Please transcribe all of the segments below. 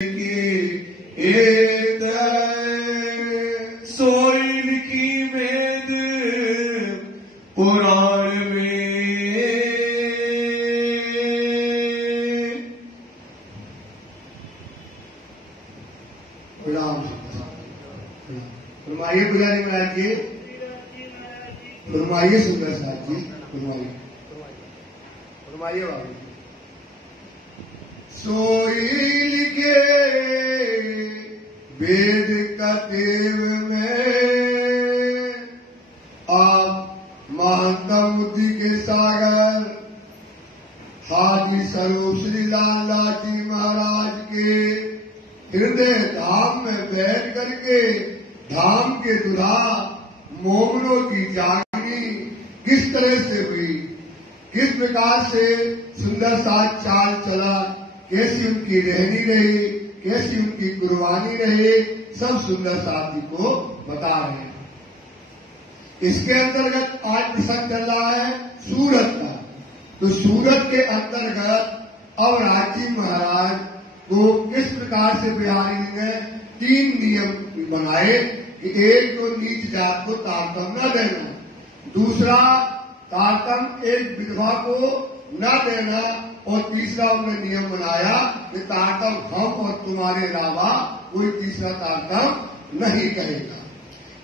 Soil की वेद पुराण में फरमाइए पुजारी महाराज जी, फरमाइए सुंदर साहब जी, फरमाइए बाबू। सोइल के वेद का देव में आप महंता बुद्धि के सागर हाजी स्वरूप श्री लाला जी महाराज के हृदय धाम में बैठ करके धाम के दुल्हा मोमनों की जागनी किस तरह से हुई, किस प्रकार से सुंदर सा चाल चला, कैसी उनकी रहनी रही, कैसी उनकी कुर्बानी रही, सब सुंदर साहब जी को बता रहे हैं। इसके अंतर्गत आज प्रसंग चल रहा है सूरत का। तो सूरत के अंतर्गत अब राजी महाराज को किस प्रकार से बिहारी ने 3 नियम बनाए कि एक तो नीच जात को तारतम न देना, दूसरा तारतम एक विधवा को न देना, और तीसरा उन्होंने नियम बनाया कि तारतम हम और तुम्हारे अलावा कोई तीसरा तारतम नहीं कहेगा।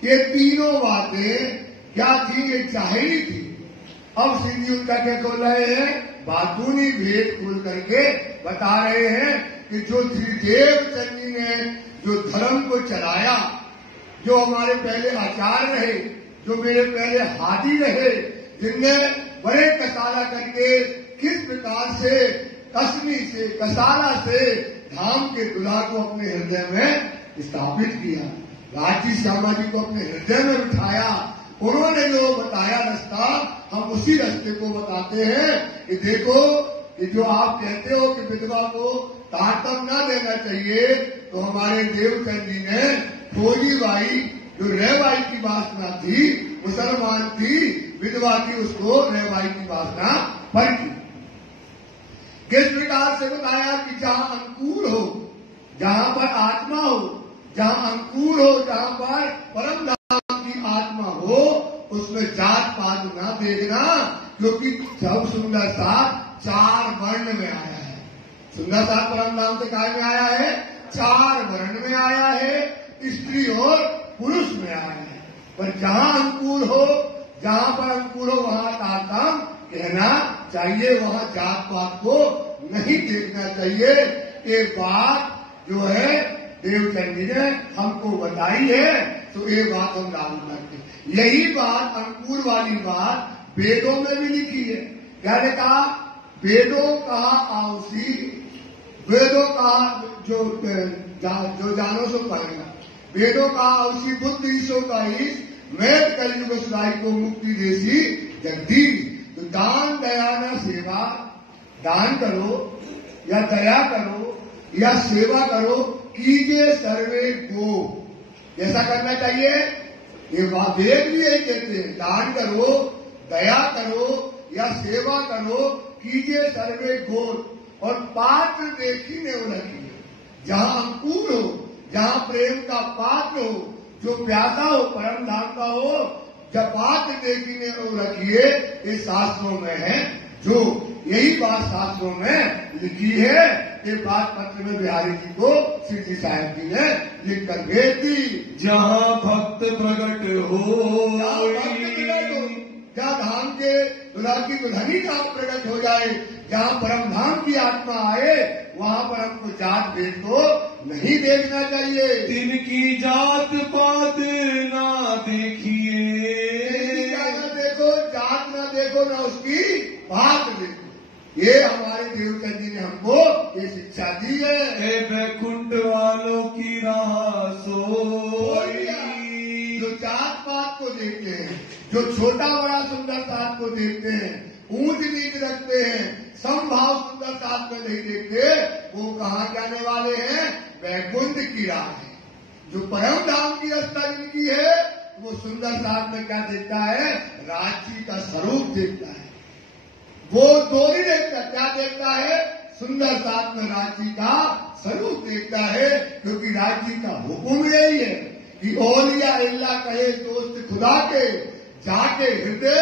ये तीनों बातें क्या थी, ये जाहिरी थी। अब श्री उनका क्या खोल रहे हैं, बातूनी भेद खोल करके बता रहे हैं कि जो श्री देवचंद जी ने जो धर्म को चलाया, जो हमारे पहले आचार्य रहे, जो मेरे पहले हाथी रहे, जिनने बड़े कसाला करके किस प्रकार से कसनी से कसाला से धाम के दुल्हा को अपने हृदय में स्थापित किया, राजी श्यामा जी को अपने हृदय में बिठाया। उन्होंने जो बताया रास्ता, हम उसी रास्ते को बताते हैं कि देखो कि जो आप कहते हो कि विधवा को तारतम न देना चाहिए, तो हमारे देवचंद जी ने फौजी बाई जो रहबाई की वासना थी, मुसलमान थी, विधवा की, उसको रहबाई की वासना पर की। किस प्रकार से बताया कि जहां अंकुर हो, जहां पर आत्मा हो, जहां अंकुर हो, जहां पर परम धाम की आत्मा हो, उसमें जात पात न देखना, क्योंकि सब सुंदर सा 4 वर्ण में आया है। सुंदर सा परम धाम से काय में आया है, 4 वर्ण में आया है, स्त्री और पुरुष में आया है। पर जहां अंकुर हो, जहां पर अंकुर हो, वहां तारतम कहना चाहिए, वहां जात पात को नहीं देखना चाहिए। ये बात जो है देवचंद जी ने हमको बताई है, तो ये बात हम लागू करते हैं। यही बात अंकुर वाली बात वेदों में भी लिखी है। क्या लिखा, वेदों का आवसी, वेदों का जो जानो सो पाएगा, वेदों का आवसी बुद्धि सो का ईश, मैं कलयुग सुधाई को मुक्ति देसी जगदीश। तो दान दया न सेवा, दान करो या दया करो या सेवा करो, कीजिए सर्वे को, ऐसा करना चाहिए। ये वेद भी यही कहते हैं, दान करो, दया करो या सेवा करो, कीजिए सर्वे को, और पात्र देखी ने रखिए। जहां अंकुर हो, जहां प्रेम का पात्र हो, जो प्यासा हो, परम धाम का हो, जब पात्र देखी ने रखिए, ये शास्त्रों में है। जो यही बात शास्त्रों में लिखी है, ये बात पत्र में बिहारी जी को श्री जी साहब जी ने लिख कर भेज दी। जहाँ भक्त प्रकट हो, जहाँ धाम के दुल्हा की दुल्हनी का प्रकट हो जाए, जहाँ परम धाम की आत्मा आए, वहाँ पर हमको जात भेद को नहीं देखना चाहिए। जिनकी जात पात ना देखिए, देखो जात ना देखो, ना उसकी बात देखो। ये हमारे देवचंद जी ने हमको ये शिक्षा दी है। वैकुंठ वालों की राह सोई, जो जात पात को देखते हैं, जो छोटा बड़ा सुंदर साथ को देखते हैं, ऊंच नीच रखते हैं, समभाव सुंदर साथ में नहीं देखते, वो कहाँ जाने वाले हैं, वैकुंठ की राह है। जो परम धाम की रास्ता जिनकी है, वो सुंदर साथ में क्या देखता है, राजी का स्वरूप देखता है। वो दो ही देखता, क्या देखता है, सुंदर साथ में राज्य का स्वरूप देखता है, क्योंकि राज्य का हुक्म यही है कि औलिया अल्लाह कहे दोस्त खुदा के, जाके हृदय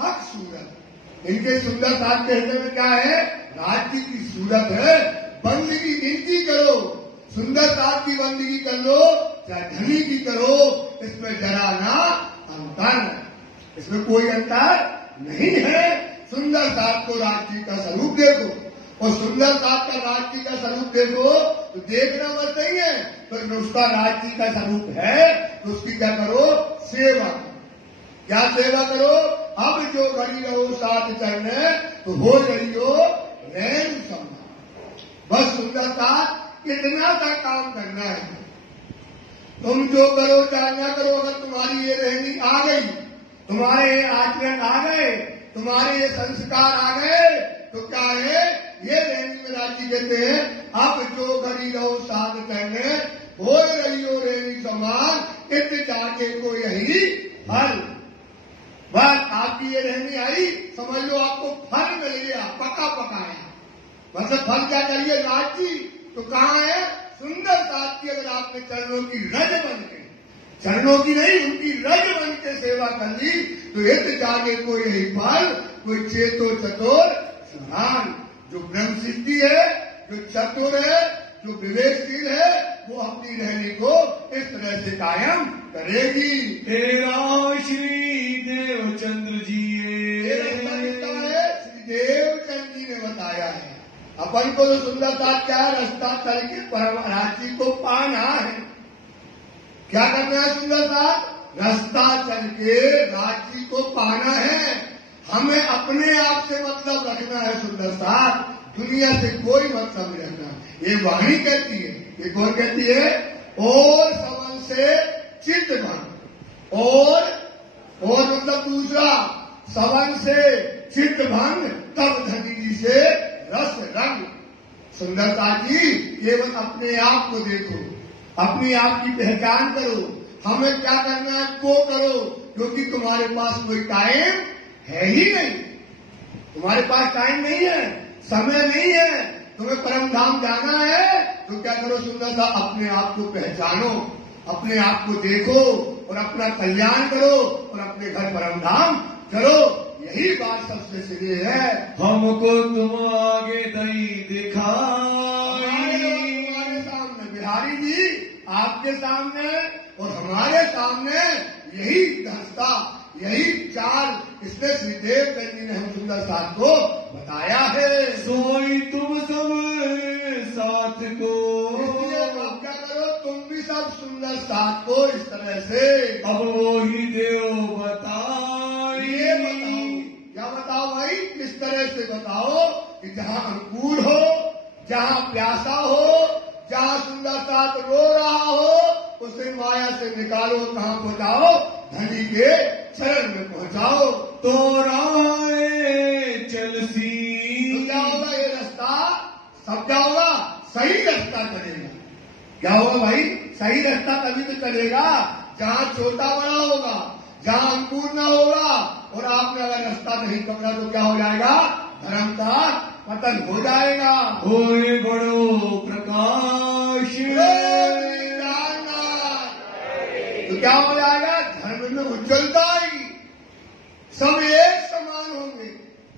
हक सूरत। इनके सुंदर साथ के हृदय में क्या है? राज्य की सूरत है। बंदगी इनकी करो, सुंदर साथ की बंदगी कर लो, चाहे धनी की करो, इसमें जरा ना अंतर है, इसमें कोई अंतर नहीं है। सुंदर साथ को राज्य का स्वरूप देखो, और सुंदर साथ का राज्य का स्वरूप देखो तो देखना मत नहीं है, पर उसका राज्य का स्वरूप है तो उसकी क्या करो? सेवा। क्या सेवा करो? अब जो घड़ी रहो साथ चलने, तो हो गई हो रहन समझा। बस सुंदर साथ इतना सा काम करना है। तुम जो करो चाहे ना करो, अगर तुम्हारी ये रहनी आ गई, तुम्हारे ये आचरण आ गए, तुम्हारे ये संस्कार आ गए, तो क्या है? ये रहनी में राज्य कहते हैं अब जो घड़ी रहो साथ कहने, हो रही हो रहनी समान, इत जाके को यही फल। बस आपकी ये रहनी आई, समझ लो आपको फल मिल गया, पका पकाया। मतलब फल क्या चाहिए? राज्य। तो कहाँ है? सुंदर साथ की अगर आपने चरणों की रज बन के, चरणों की नहीं उनकी रज बन के सेवा कर ली, तो हित जागे को यही फल, कोई चेतो चतुर सुधान। जो ब्रह्म सिद्धि है, जो चतुर है, जो विवेकशील है, वो अपनी रहनी को इस तरह से कायम करेगी। तेरा श्री देवचंद्र जी श्री देवचंद्र जी ने बताया है। अपन को तो सुंदर साथ क्या है? रास्ता चल के परम राज्य को पाना है। क्या करना है? सुंदर साथ रास्ता चल के राज्य को पाना है। हमें अपने आप से मतलब रखना है। सुंदर साथ दुनिया से कोई मतलब नहीं रखना। ये वाणी कहती है, ये कौन कहती है? और सबन से चित्त भंग, और मतलब दूसरा सबन से चित्त भंग, तब धनी जी से रस रंग। सुंदरता जी केवल अपने आप को देखो, अपने आप की पहचान करो। हमें क्या करना है वो करो, क्योंकि तुम्हारे पास कोई टाइम है ही नहीं। तुम्हारे पास टाइम नहीं है, समय नहीं है। तुम्हें परम धाम जाना है तो क्या करो? सुंदरता अपने आप को पहचानो, अपने आप को देखो और अपना कल्याण करो और अपने घर परम धाम करो। यही बात सबसे सीधी है। हमको तुम आगे दई दिखाई, हमारे सामने बिहारी जी, आपके सामने और हमारे सामने यही रास्ता, यही चाल, इसलिए श्रीदेव जी ने हम सुंदर साथ को बताया है। सोई तुम सब साथ को, इसलिए आप क्या करो? तुम भी सब सुंदर साथ को इस तरह से अब वो ही देव बताइए। ये बताओ, क्या बताओ भाई? किस तरह से बताओ कि जहाँ अंकुर हो, जहाँ प्यासा हो, जहाँ सुंदर साथ रो रहा हो, उसे माया से निकालो, कहाँ पहुँचाओ? धनी के चरण में पहुँचाओ। तो राहे चलसी, तो क्या होगा? ये रास्ता सब क्या होगा? सही रास्ता चलेगा। क्या होगा भाई? सही रास्ता तभी तो चलेगा जहाँ छोटा बड़ा होगा, जहाँ अंकुर न होगा, और आपने अगर रास्ता नहीं पकड़ा तो क्या हो जाएगा? धर्म का पतन हो जाएगा। होए बड़ो प्रकाश, तो क्या हो जाएगा? धर्म में उज्ज्वलता आएगी, सब एक समान होंगे,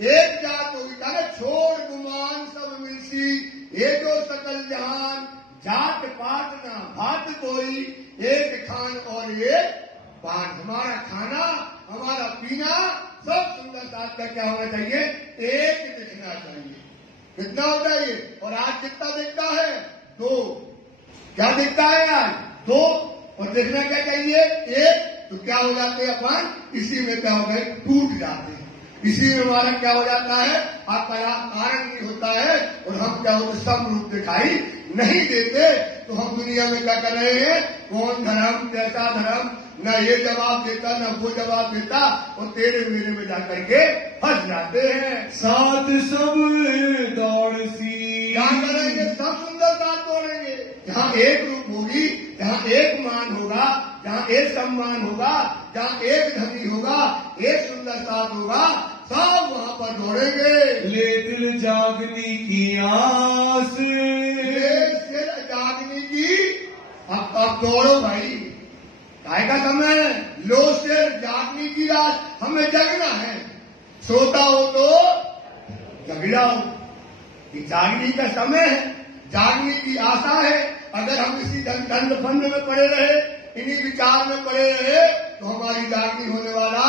एक जात होगी। कहना छोड़ गुमान सब मिलसी, ये जो सकल जहान, जात पात ना भात कोई, एक खान और एक पान। हमारा खाना, हमारा पीना सब सुंदर साथ का क्या होना चाहिए? एक दिखना चाहिए। कितना होता है ये? और आज कितना दिखता है? दो। क्या दिखता है आज? दो। और देखना क्या चाहिए? एक। तो क्या हो जाते हैं अपन? इसी में क्या हो गए? टूट जाते हैं। इसी में हमारा क्या हो जाता है? आपका कारण नहीं होता है और हम क्या होते? सब रूप दिखाई नहीं देते। तो हम दुनिया में क्या कर रहे हैं? कौन धर्म, कैसा धर्म, न ये जवाब देता न वो जवाब देता, और तेरे मेरे में जाकर के फंस जाते हैं। साथ सब दौड़सी, क्या करेंगे? सब सुंदर साथ दौड़ेंगे। जहाँ एक रूप होगी, जहाँ एक मान होगा, जहाँ एक सम्मान होगा, जहाँ एक धनी होगा, एक सुंदर साथ होगा, सब वहां पर दौड़ेंगे। ले दिल जागने की आस, ले सिर जागने की, अब दौड़ो भाई, काय का समय है, लो सिर जागने की रात, हमें जगना है, सोता हो तो जग जाओ, ये जागने का समय है, जागने की आशा है। अगर हम इसी दंड फंद में पड़े रहे, इन्हीं विचार में पड़े रहे, तो हमारी जागनी होने वाला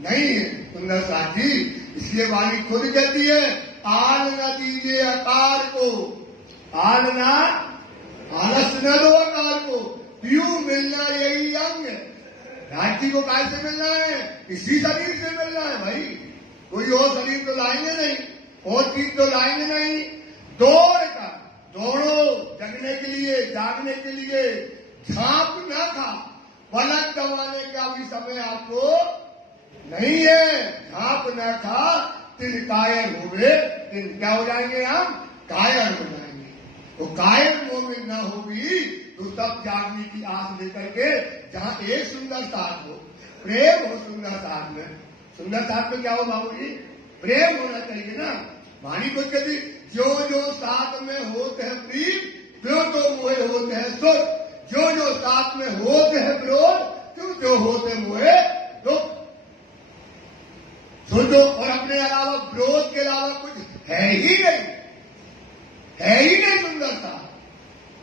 नहीं है। सुंदर साथ जी, इसलिए वाणी खुद कहती है, आल न दीजिए अकार को, आल न, आलस न दो अकार को, पीयू मिलना यही अंग। राज्य को काय से मिलना है, इसी शरीर से मिलना है भाई, कोई और शरीर तो लाएंगे नहीं, और चीज तो लाएंगे नहीं। दौड़ो जगने के लिए, जागने के लिए, झांप न खा, पलक दबाने का भी समय आपको नहीं है, झांप न खा, तिल कायर हुए, तिल क्या हो जाएंगे, हम कायर हो जाएंगे। तो कायर मोमिन न होगी तो सब जागने की आस लेकर के, जहां एक सुंदर साथ हो, प्रेम हो सुंदर साथ में, सुंदर साथ में क्या हो बाबूजी, प्रेम होना चाहिए ना। वाणी को कहती, जो जो साथ में होते हैं प्रीत, त्यों तो मोहे होते हैं सुख, जो जो साथ में होते हैं विरोध, त्यों जो होते मोहे दुख। सोचो, और अपने अलावा विरोध के अलावा कुछ है ही नहीं, है ही नहीं सुंदरता।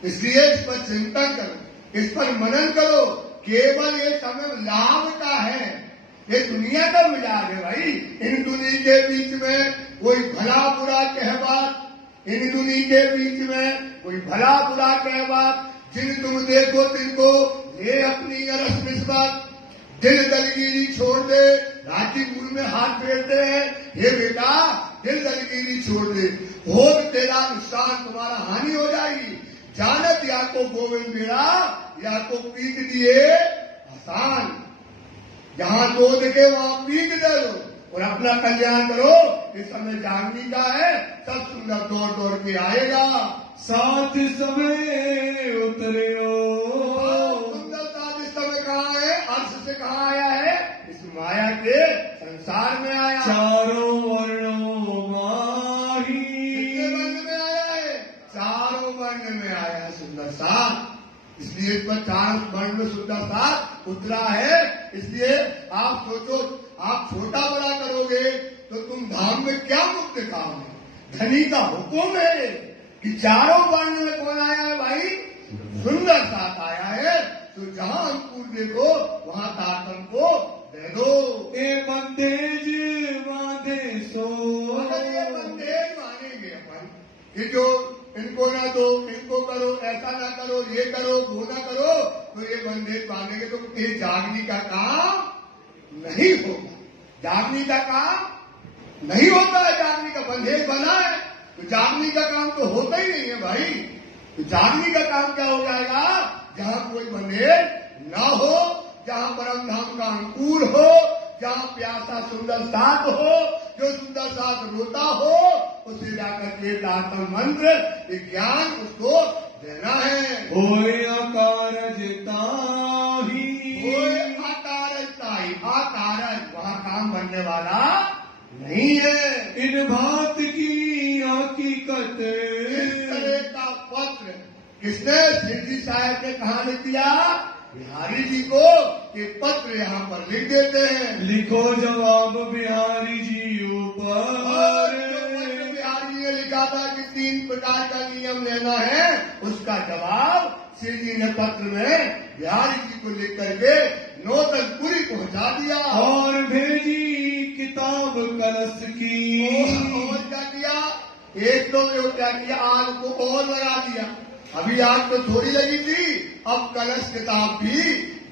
इसलिए इस पर चिंतन करो, इस पर मनन करो। केवल ये समय लाभ का है, ये दुनिया का मिजाज है भाई। इन दुनिया के बीच में कोई भला बुरा कहबात, इन दुनिया के बीच में कोई भला बुरा कहबात, जिन तुम देखो तिनको ले अपनी अरस निस्बत, दिल दलगिरी छोड़ दे। राजी मुंह में हाथ फेरते हैं, हे बेटा दिल दलगिरी छोड़ दे, हो तेरा नुकसान, तुम्हारा हानि हो जाएगी। जानत या को गोविंद बेड़ा, या को पीट दिए आसान, जहां दो दिखे वहां पीट दे लो और अपना कल्याण करो। इस समय जागनी का है, सब सुंदर दौड़ दौड़ के आएगा। साथ समय उतरे सुंदर साथ इस समय कहाँ है, अर्श से कहाँ आया है, इस माया के संसार में आया। चारों वर्णों माही, कितने वर्ण में आया है, चारों वर्ण में आया है सुंदर साथ। इसलिए इस पर चार वर्ण में सुंदर साथ उतरा है। इसलिए आप सोचो, आप छोटा बड़ा करोगे तो तुम धाम में क्या मुक्त दिखाओगे। धनी का हुक्म है कि चारों वर्ण में कौन आया है भाई, सुंदर साथ आया है। तो जहां अंकुर देखो वहां तातम को दे दो। ए बंदेज बांधे सो, ये बंदेज मानेंगे अपन, ये जो इनको ना दो, इनको करो, ऐसा ना करो, ये करो, वो ना करो, तो ये बंदेज मानेंगे तो ये जागनी का काम नहीं होगा। जागनी का काम नहीं होता है, जागनी का बंदेज बना है तो जागनी का काम तो होता ही नहीं है भाई। तो जागनी का काम क्या हो जाएगा, जहां कोई बंदेज ना हो, जहां परम धाम का अंकुर हो, जहां प्यासा सुंदर साथ हो, जो सुंदर साथ रोता हो, उसे जाकर के दातन मंत्र ज्ञान उसको देना है। होए अकारज ताही, होए अकारज ताही, अकारज वहां काम बनने वाला नहीं है। इन बात की हकीकत, इस तरह का पत्र किसने, सिद्धि साहब ने कहा लिख दिया, बिहारी जी को ये पत्र यहाँ पर लिख देते हैं। लिखो जवाब बिहारी जी ऊपर। बिहारी जी ने लिखा था कि 3 प्रकार का नियम लेना है, उसका जवाब श्री जी ने पत्र में बिहारी जी को लिख करके नौतनपुरी पहुंचा दिया और भेजी किताब कलश की। और क्या किया, एक तो क्या किया, आग को और लगा दिया। अभी आग तो थोड़ी लगी थी, अब कलश किताब भी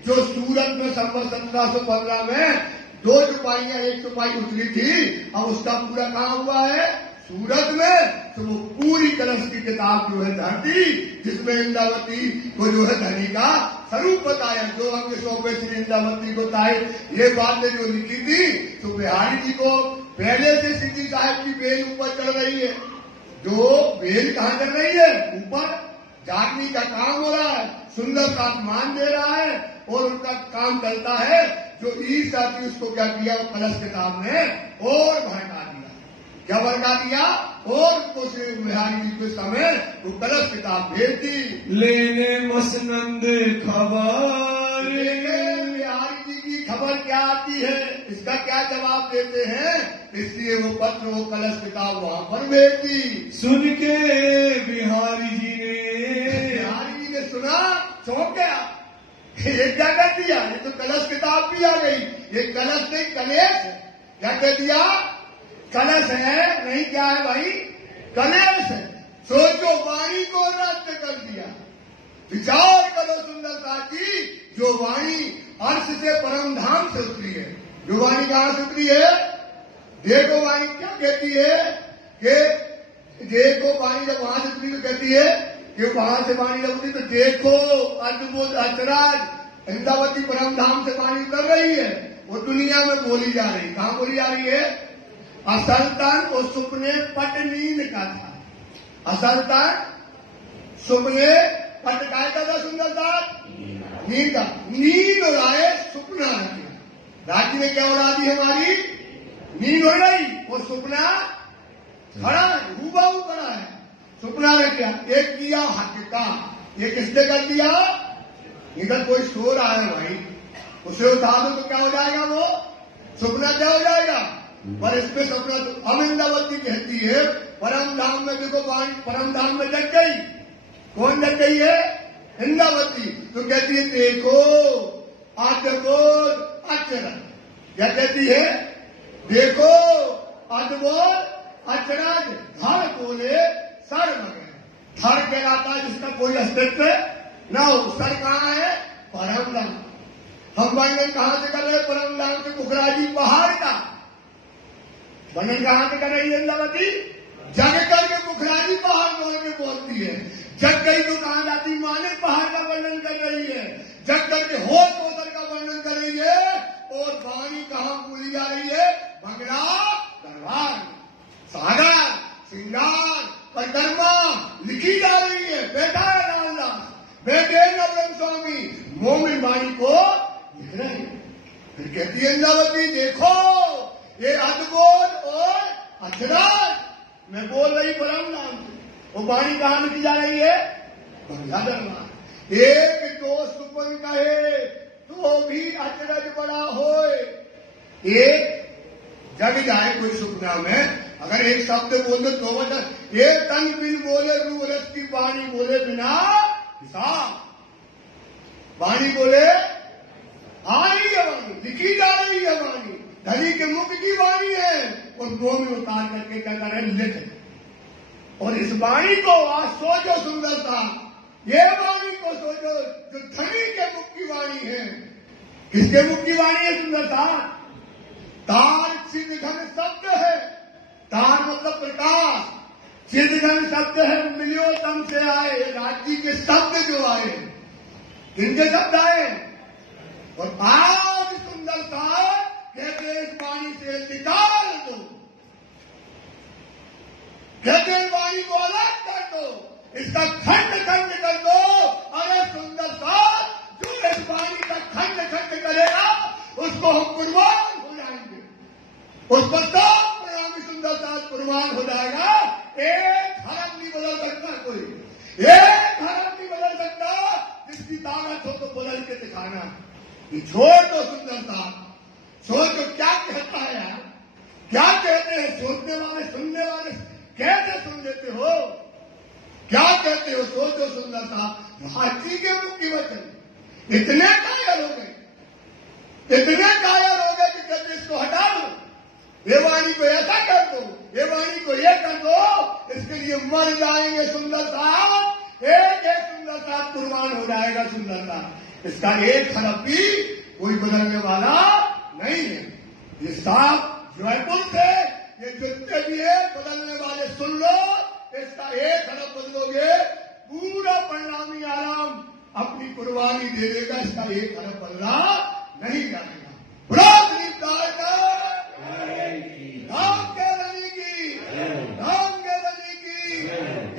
जो सूरत में संवत 1715 में 2 चुपाइयां 1 चुपाई उतरी थी, अब उसका पूरा काम हुआ है सूरत में। तो वो पूरी कलश की किताब जो है धरती, जिसमें इंद्रावती को जो है धनी का स्वरूप बताया, जो अंग सौंपे श्री इंद्रावती को ताए, ये बातें जो लिखी थी। तो बिहारी जी को पहले से सिद्धि साहब की बेल ऊपर चढ़ रही है, जो बेल कहाँ चढ़ रही है, ऊपर। जागनी का काम हो रहा है, सुंदर का मान दे रहा है, और उनका काम चलता है जो ईर्ष्या थी उसको क्या किया, वो कलश किताब में और भड़का दिया। क्या भड़का दिया? और बिहारी जी के समय वो कलश किताब भेज दी। लेने मसनंद खबर, बिहारी जी की खबर क्या आती है, इसका क्या जवाब देते हैं? इसलिए वो पत्र, वो कलश किताब वहां पर भेज दी। सुन के बिहारी जी ने सुना, चौंक गया, ये क्या कर दिया, ये तो कलश किताब भी आ गई। ये कलश नहीं कलेश है। क्या कह दिया? कलश है नहीं, क्या है भाई? कलेश है। सोचो, वाणी को रद्द कर दिया। विचार करो सुंदरता की, जो वाणी अर्श से परम धाम से उतरी है। जो वाणी कहां से उतरी है? देखो वाणी क्या कहती है कि देखो, वाणी जब वहां से उतरी तो कहती है कि वहां से वाणी जब उतरी तो देखो अद्भुत अचराज इंद्रावती परम धाम से वाणी कर रही है। वो दुनिया में बोली जा रही। कहां बोली जा रही है? असल तन वो सुपने पट नींद का था। असल तन सुपने पट काय का था सुंदरता? नींद का। नींद उड़ाए सुपना रखना। रात्रि में क्या उड़ा दी हमारी? नींद उड़ गई, वो सुपना खड़ा है, हूबहू खड़ा है। सुपना ने क्या एक किया हक का, ये किसने कर दिया? इधर कोई सो रहा है भाई, उसे उठा दो तो क्या हो जाएगा? वो सुपना क्या हो जाएगा? पर इसमें सपना तो अब इंद्रावती कहती है परम धाम में, देखो परम धाम में जग गई। कौन जग गई है? इंद्रावती। तो कहती है देखो अद्भुत अचरज। क्या कहती है? देखो अद्भुत अचरज, धड़ बोले सर मगे। धड़ कहलाता है जिसका कोई अस्तित्व न हो। सर कहाँ है? परम धाम। हम वर्णन कहां से कर रहे हैं? परम धाम से पुखराजी पहाड़ का वर्णन कहां से कर रही है इंद्रावती? जग करके पुखराजी पहाड़ बोल के बोलती है। जग गई तो कहां जाती? माने पहाड़ का वर्णन कर रही है। जग करके होश होकर का वर्णन कर रही है। और वाणी कहां बोली जा रही है? बंगला दरबार, सागर, श्रृंगार, परिक्रमा लिखी जा रही है। बैठा है रामदास, बैठे नवरंग स्वामी, मोमिन वाणी को लिख रहे हैं। फिर कहती है इंद्रावती देखो ये अद्भुत और अचरज, मैं बोल रही परम नाम से। वो वाणी कहां लिखी जा रही है? बंगला दरबार। एक दो सुपन कहे तो भी अचरज बड़ा होए। एक जग जाए कोई सुपना में, अगर एक शब्द बोल दो तो वजह एक तन बिन बोले रू रस की वाणी बोले बिना हिसाब। वाणी बोले आ रही है, वाणी लिखी जा रही है। वाणी धनी के मुख की वाणी है और दो में उतार करके क्या करें? लिख। और इस वाणी को आज सोचो सुंदरता, ये वाणी को सोचो जो धनी के मुख की वाणी है। किसके मुख की वाणी है सुंदरता? तार चिदघन शब्द है। तार मतलब प्रकाश, चिदघन शब्द है, मिलियोतम से आए। राज्य के शब्द जो आए, किनके शब्द आए? और आज सुंदरता कहते इस वाणी से निकाल दो, कहते वाणी को अलग कर दो, इसका खंड खंड कर दो। अरे सुंदरता जो इस वाणी का खंड खंड करेगा उसको हम कुर्बान हो जाएंगे। उस पर तो प्रणामी सुंदरता कुर्बान हो जाएगा। एक हरम नहीं बदल सकता कोई, एक हरम नहीं बदल सकता। जिसकी ताकत हो तो बदल के दिखाना। ये छोड़ दो सुंदरता, सोचो क्या कहता है यार, क्या कहते हैं सोचने वाले सुनने वाले, कैसे सुन लेते हो? क्या कहते हो? सोचो सुंदरता। हाथी के मुख की वचन इतने कायर हो गए, इतने कायर हो गए कि कहते इसको हटा दो, ये वाणी को ऐसा कर दो, ये वाणी को ये कर दो, इसके लिए मर जाएंगे सुंदरता। एक एक सुंदरता कुर्बान हो जाएगा सुंदरता। इसका एक हरफ भी कोई बदलने वाला नहीं है। ये साफ जयपुर से ये जितने भी है बदलने वाले सुन लो। इसका एक हरफ बदलोगे पूरा परिणामी आराम अपनी कुर्बानी दे देगा। इसका एक हरफ बदला नहीं जाएगा। धाम के धनी की, धाम के धनी की,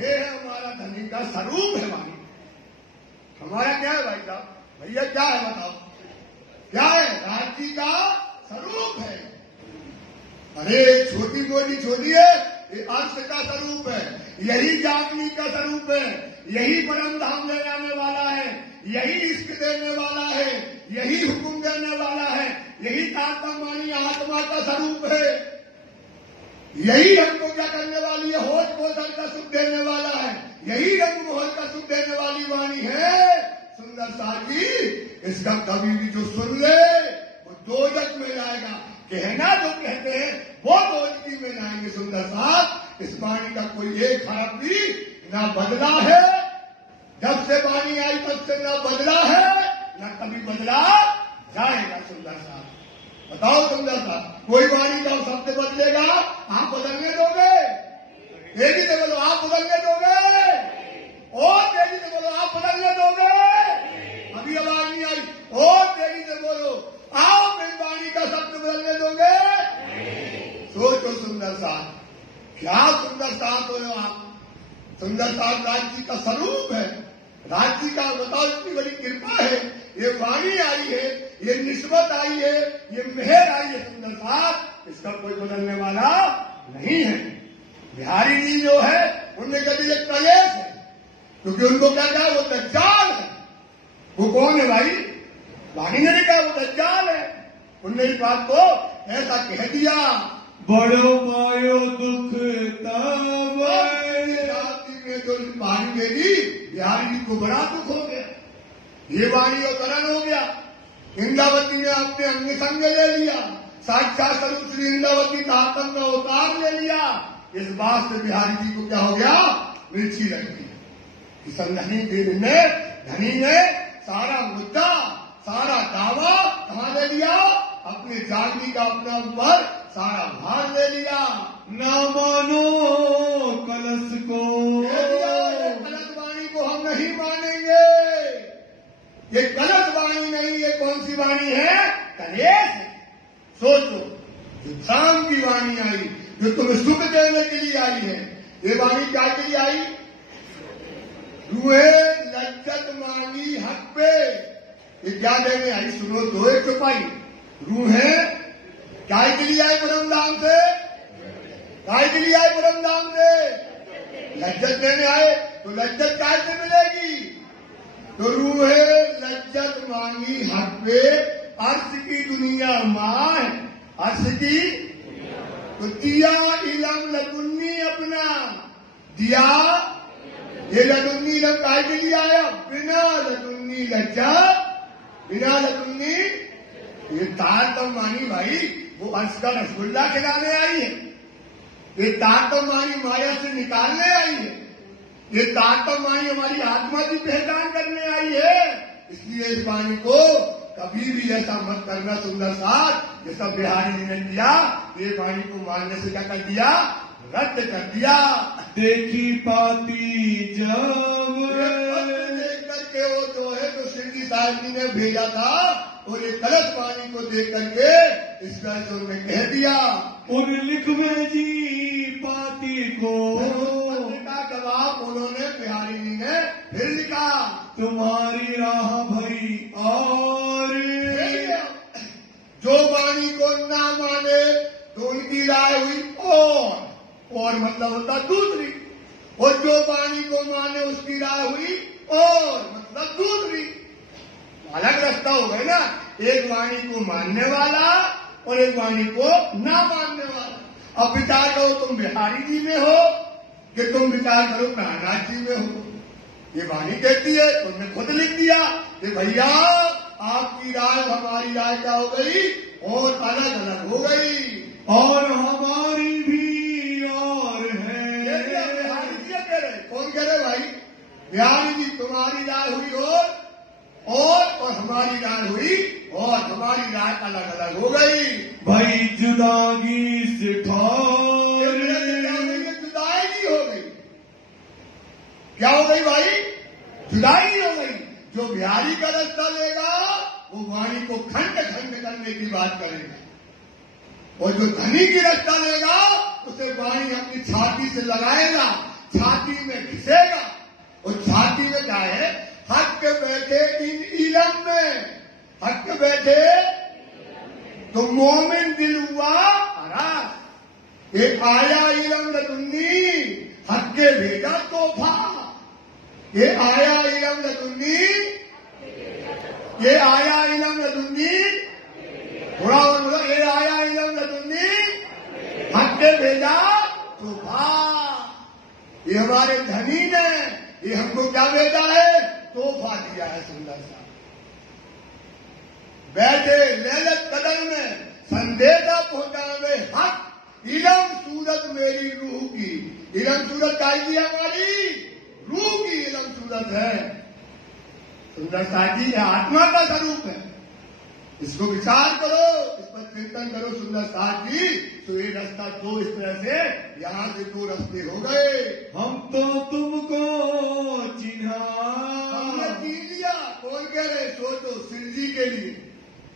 ये है हमारा धनी का स्वरूप है। भाई हमारा क्या है भाई साहब? भैया क्या है बताओ, क्या है? राज्य का स्वरूप है। अरे छोटी मोटी छोड़िए, ये अर्थ का स्वरूप है, यही जागनी का स्वरूप है, यही परम धाम ले जाने वाला है, यही इष्ट देने वाला है, यही हुक्म देने वाला है, यही तात्मानी आत्मा का स्वरूप है, यही हमको क्या करने वाली है, होश पोषण का सुख देने वाला है, यही रंग मोहन का सुख देने वाली वाणी है। सुंदर साथी, इसका कभी भी जो सुन ले वो दोजख में जाएगा। कहना जो कहते हैं वो दोजखी में जाएंगे। सुंदर साथ, इस वाणी का कोई एक हरफ भी ना बदला है, जब से वाणी आई तब से ना बदला है, ना कभी बदला जाएगा। सुंदर साथ, बताओ सुंदर साथ, कोई वाणी का शब्द बदलेगा, आप बदलने दोगे? तेजी से बोलो, आप बदलने दोगे? और तेजी से बोलो, आप बदलने दोगे? अभी आवाज नहीं आई, और तेजी से बोलो, आप मेरी वाणी का शब्द बदलने दोगे? सोचो सुंदर साथ, क्या सुंदर साथ हो आप? सुंदर साथ राज्य का स्वरूप है, राज्य का बताओ इतनी बड़ी कृपा है, ये वाणी आई है, ये निस्बत आई है, ये मेहर आई है। सुंदर साथ, इसका कोई बदलने वाला नहीं है। बिहारी जी जो है उनने कभी एक कलेश है, क्योंकि उनको क्या कहा, वो दज्जाल है। वो कौन है भाई? वाणी ने कहा वो दज्जाल है। उनने इस बात को ऐसा कह दिया, बड़ो पायो दुख तब में जो वाणी मेरी, बिहारी जी को बड़ा दुख हो गया। ये वाणी अवतरण हो गया, इंद्रावती ने अपने अंग संग ले लिया, साक्षात स्वरूप श्री इंद्रावती का आत्म का अवतार ले लिया। इस बात से बिहारी जी को क्या हो गया, मिर्ची लग गई। धनी ने सारा मुद्दा, सारा दावा कहाँ ले लिया, अपने जागनी का अपने ऊपर सारा भार ले लिया। ना मानो कलश को, कलश वाणी को हम नहीं मानेंगे। ये कलश वाणी नहीं, ये कौन सी वाणी है? कलेश। सोचो, जो शाम की वाणी आई, जो तुम्हें सुख देने के लिए आई है, ये वाणी क्या के लिए आई? रूहे लज्जत मांगी हक पे, ये क्या देने आई? सुनो तो एक चुपाई। रूहे क्या के लिए आए परम धाम से? काय के लिए आए परम धाम से? लज्जत देने आए, तो लज्जत काय से मिलेगी? तो रूहे लज्जत मांगी हक पे, अर्श की दुनिया मां है, अर्श की तो दिया इलम लदुन्नी अपना, दिया ये लदुन्नी इलम काय के लिए आया? बिना लदुन्नी लज्जत, बिना लदुन्नी, ये तारतम मानी भाई वो अर्श का रसगुल्ला खिलाने आई है, ये तारतम मानी माया से निकालने आई है, ये तारतम मानी हमारी आत्मा की पहचान करने आई है। इसलिए इस वाणी को कभी भी ऐसा मत करना सुंदर साथ, जैसा बिहारी जी ने किया, ये वाणी को मानने से क्या कर दिया? रद्द कर दिया। देखी पाती जब देख करके वो जो है तो शिरडी साहब जी ने भेजा था, और ये कलश वाणी को देख करके इस तरह से उन्होंने कह दिया, उन लिखवे जी पाती को का जवाब उन्होंने बिहारी जी ने फिर लिखा, तुम्हारी राह भई और जो वाणी को ना माने तो उनकी राय हुई और मतलब होता दूसरी, और जो वाणी को माने उसकी राय हुई और मतलब दूसरी। अलग रास्ता हो गए ना, एक वाणी को मानने वाला और एक वाणी को ना मानने वाला। अब विचार करो तुम बिहारी जी में हो कि तुम विचार करो प्रहलाद जी में हो। ये वाणी कहती है, तुमने खुद लिख दिया कि भैया आपकी राय हमारी राय क्या हो गई, और अलग अलग हो गई, और हमारी भी और है। बिहारी जी कह रहे, कौन कह रहे भाई? बिहारी जी, तुम्हारी राय हुई और हमारी राय हुई और हमारी राय अलग अलग हो गई। भाई जुदागी से जुदाई हो गई। क्या हो गई भाई? जुदाई हो गई। जो बिहारी का रास्ता लेगा वो वाणी को खंड खंड करने की बात करेगा, और जो धनी की रास्ता लेगा उसे वाणी अपनी छाती से लगाएगा, छाती में घिसेगा, और छाती में क्या है? हक बैठे इन इलम में, हक बैठे तो मोमिन दिल हुआ हरास। एक आया इलम लदुन्नी हक के भेजा तोहफा। ये आया इलम लदुन्नी, ये आया इलम लदुन्नी, थोड़ा और बोलो, ये आया इलम लदुन्नी हक के भेजा तोहफा। ये हमारे धनी ने ये हमको क्या भेजा है? तोहफा दिया है सुंदर सा। बैठे लैलत कदर में संदेशा पहुंचावे हक इलम सूरत मेरी रूह की। इलम सूरत काय की हमारी रूह की इलम सूरत है। सुंदर सा जी आत्मा का स्वरूप है। इसको विचार करो, इस पर चिंतन करो सुंदर साथ जी। तो ये रास्ता दो इस तरह से यहाँ से दो रास्ते हो गए। हम तो तुमको चिन्हा, हमने चिन्ह लिया। कौन कह रहे? सोचो, शिव जी के लिए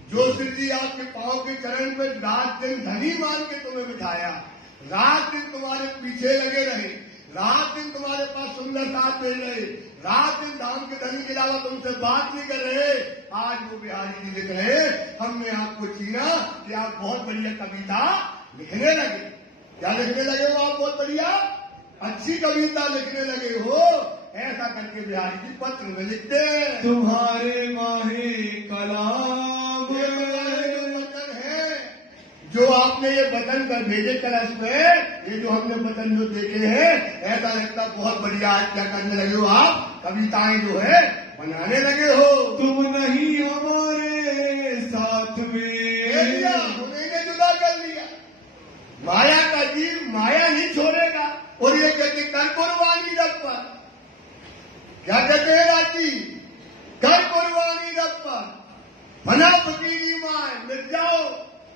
जो शिव जी आपके पांव के चरण पे रात दिन धनी मान के तुम्हें बिठाया, रात दिन तुम्हारे पीछे लगे रहे, रात दिन तुम्हारे पास सुंदर साथ दे रहे, रात दिन धाम के धनी के अलावा तुमसे बात नहीं कर रहे। आज वो बिहारी जी लिख रहे, हमने आपको चीना कि आप बहुत बढ़िया कविता लिखने लगे। क्या लिखने लगे हो आप? बहुत बढ़िया अच्छी कविता लिखने लगे हो। ऐसा करके बिहारी जी पत्र में लिखते हैं, तुम्हारे माहे कलाम वचन है जो आपने ये वचन कर भेजे कलश में, ये जो हमने वचन जो देखे हैं, ऐसा लगता बहुत बढ़िया। आज क्या करने लगे हो आप? कविताएं जो है बनाने लगे हो। तुम नहीं हमारे साथ में, उन्हें जुदा कर लिया। माया का जीव माया ही छोड़ेगा। और ये कहते कर कुर्बानी रब पर। क्या कहते हैं राजी? कर कुर्बानी रब पर, फना फकीरी माए, मिट जाओ,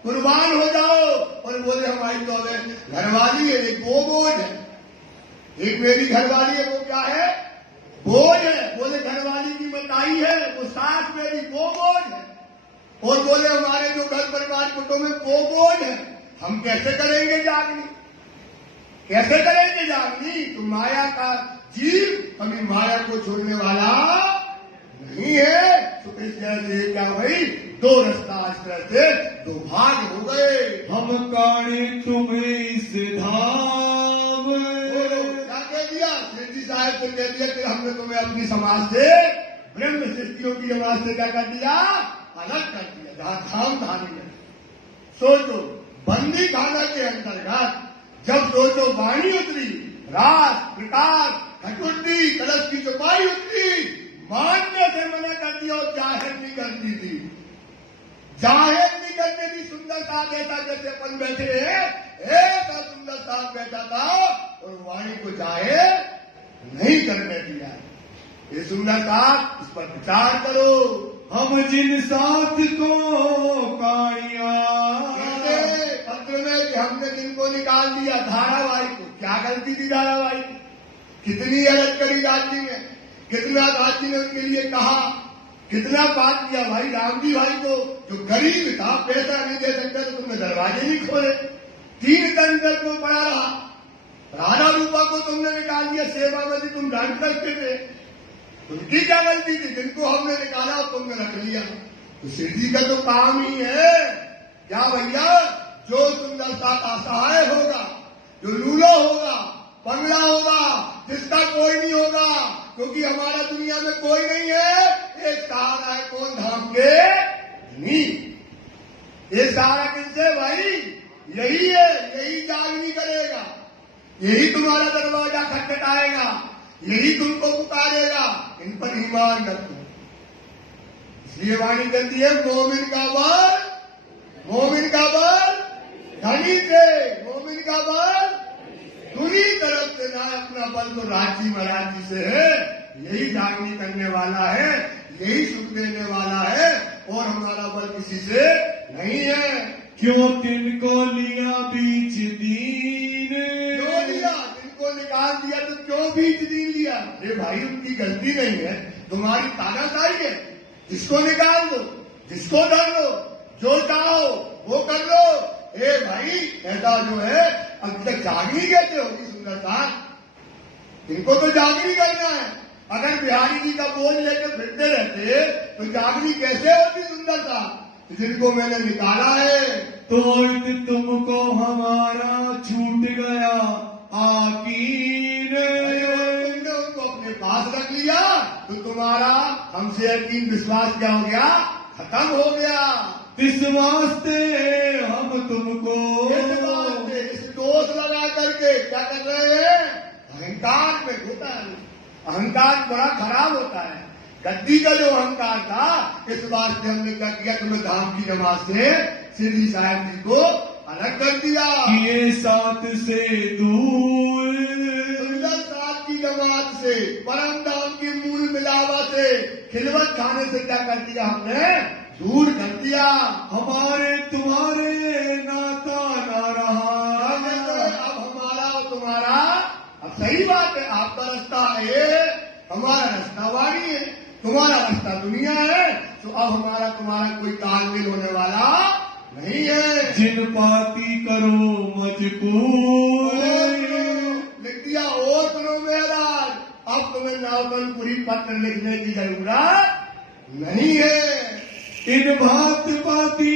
कुर्बान हो जाओ। और बोले हमारी तो घरवाली है, एक वो बोझ है। एक मेरी घरवाली है, वो क्या है? बोझ है। बोले घरवाली की बताई है, वो सास मेरी वो बोझ है। और बोले हमारे जो घर परिवार कुटुंब में वो बोझ है। हम कैसे करेंगे जागनी? कैसे करेंगे जागनी? तो माया का जीव कभी माया को छोड़ने वाला नहीं है। तो इस तरह से क्या भाई दो रास्ता इस तरह से दो भाग हो गए। हम काढ़े तुम्हें इस धाम। क्या कह दिया? सिद्धि साहब से कह दिया कि हमने तुम्हें अपनी समाज से, ब्रह्म सृष्टियों की समाज से क्या कर दिया? अलग कर दिया। जहां धाम धानी है। सोचो, बंदी खाना के अंतर्गत जब सोचो वाणी उतरी, रास प्रकाश खटुड्डी कलश की चौपाई उतरी, मानने से मना कर दिया और जाहिर नहीं करती थी। जाहिर नहीं करने की सुंदर साथ ऐसा जैसे अपन बैठे हैं, एक सुंदर साथ बैठा था और वाणी को जाहिर नहीं करने दिया। ये सुंदर साथ, इस पर विचार करो। हम जिन साथ को काढ़िया, पत्र में कि हमने जिनको निकाल दिया धारावाहिक को। क्या गलती थी धारावाहिक? कितनी अलग करी राज्य ने, कितना राज्य ने उनके लिए कहा, कितना बात किया। भाई राम जी भाई को जो गरीब था, पैसा नहीं दे सकते, तो तुमने दरवाजे नहीं खोले। 3 दिन तक वो पड़ा रहा। राधा रूपा को तुमने निकाल दिया, सेवा में भी तुम डांट करते थे। उनकी क्या गलती थी? जिनको हमने निकाला और तुमने रख लिया। तो सिद्धि का तो काम ही है क्या भैया? जो सुंदर सा असहाय होगा, जो लूलो होगा, पगला होगा, जिसका कोई नहीं होगा, क्योंकि हमारा दुनिया में कोई नहीं है। एक सहारा है कौन? धाम के नहीं। ये सहारा किससे भाई? यही है। यही जागनी करेगा, यही तुम्हारा दरवाजा खटखटाएगा, यही तुमको पुकारेगा। इन पर ईमान रखो। इसलिए वाणी कहती है, मोमिन का बल, मोमिन का बल धनी से, मोमिन का बल दूनी तरफ से ना। अपना बल तो राज्य महाराज जी से है। यही जागनी करने वाला है, यही सुख देने वाला है। और हमारा बल किसी से नहीं है। क्यों तिनको लिया बीच दीन, क्यों लिया? जिनको निकाल दिया तो क्यों बीच दीन लिया? अरे भाई उनकी गलती नहीं है, तुम्हारी तानाशाही है। जिसको निकाल दो, जिसको डर लो, जो चाहो वो कर लो। ए भाई ऐसा जो है, अब तक जागनी कैसे होगी सुंदरता? इनको तो जागनी करना है। अगर बिहारी जी का बोझ लेकर फिरते रहते तो जागनी कैसे होती सुंदरता? जिनको मैंने निकाला है। तो तुमको हमारा छूट गया आकीन, तुमने उनको अपने पास रख लिया तो तुम्हारा हमसे यकीन विश्वास क्या हो गया? खत्म हो गया। इस वास्ते हम तुमको इस दोष लगा करके क्या कर रहे हैं? अहंकार में होता है, अहंकार बड़ा खराब होता है। गद्दी का जो अहंकार था, इस वास्ते हमने क्या किया? तुम्हें धाम की नमाज से शिरडी साहिब जी को अलग कर दिया। ये साथ से दूर, साथ की जमात से, परम धाम की मूल मिलावा से, खिलवत खाने से क्या कर दिया? हमने दूर कर दिया। हमारे तुम्हारे नाता ना रहा। अब हमारा और तुम्हारा, अब सही बात है, आपका रास्ता है, हमारा रास्ता वाणी है, तुम्हारा रास्ता दुनिया है, तो अब हमारा तुम्हारा कोई तालमेल होने वाला नहीं है। जिन पाती करो मजबूर, लिख दिया और सुनो मेरा, अब तुम्हें नवलपुरी पत्र लिखने की जरूरत नहीं है। इन भात पाती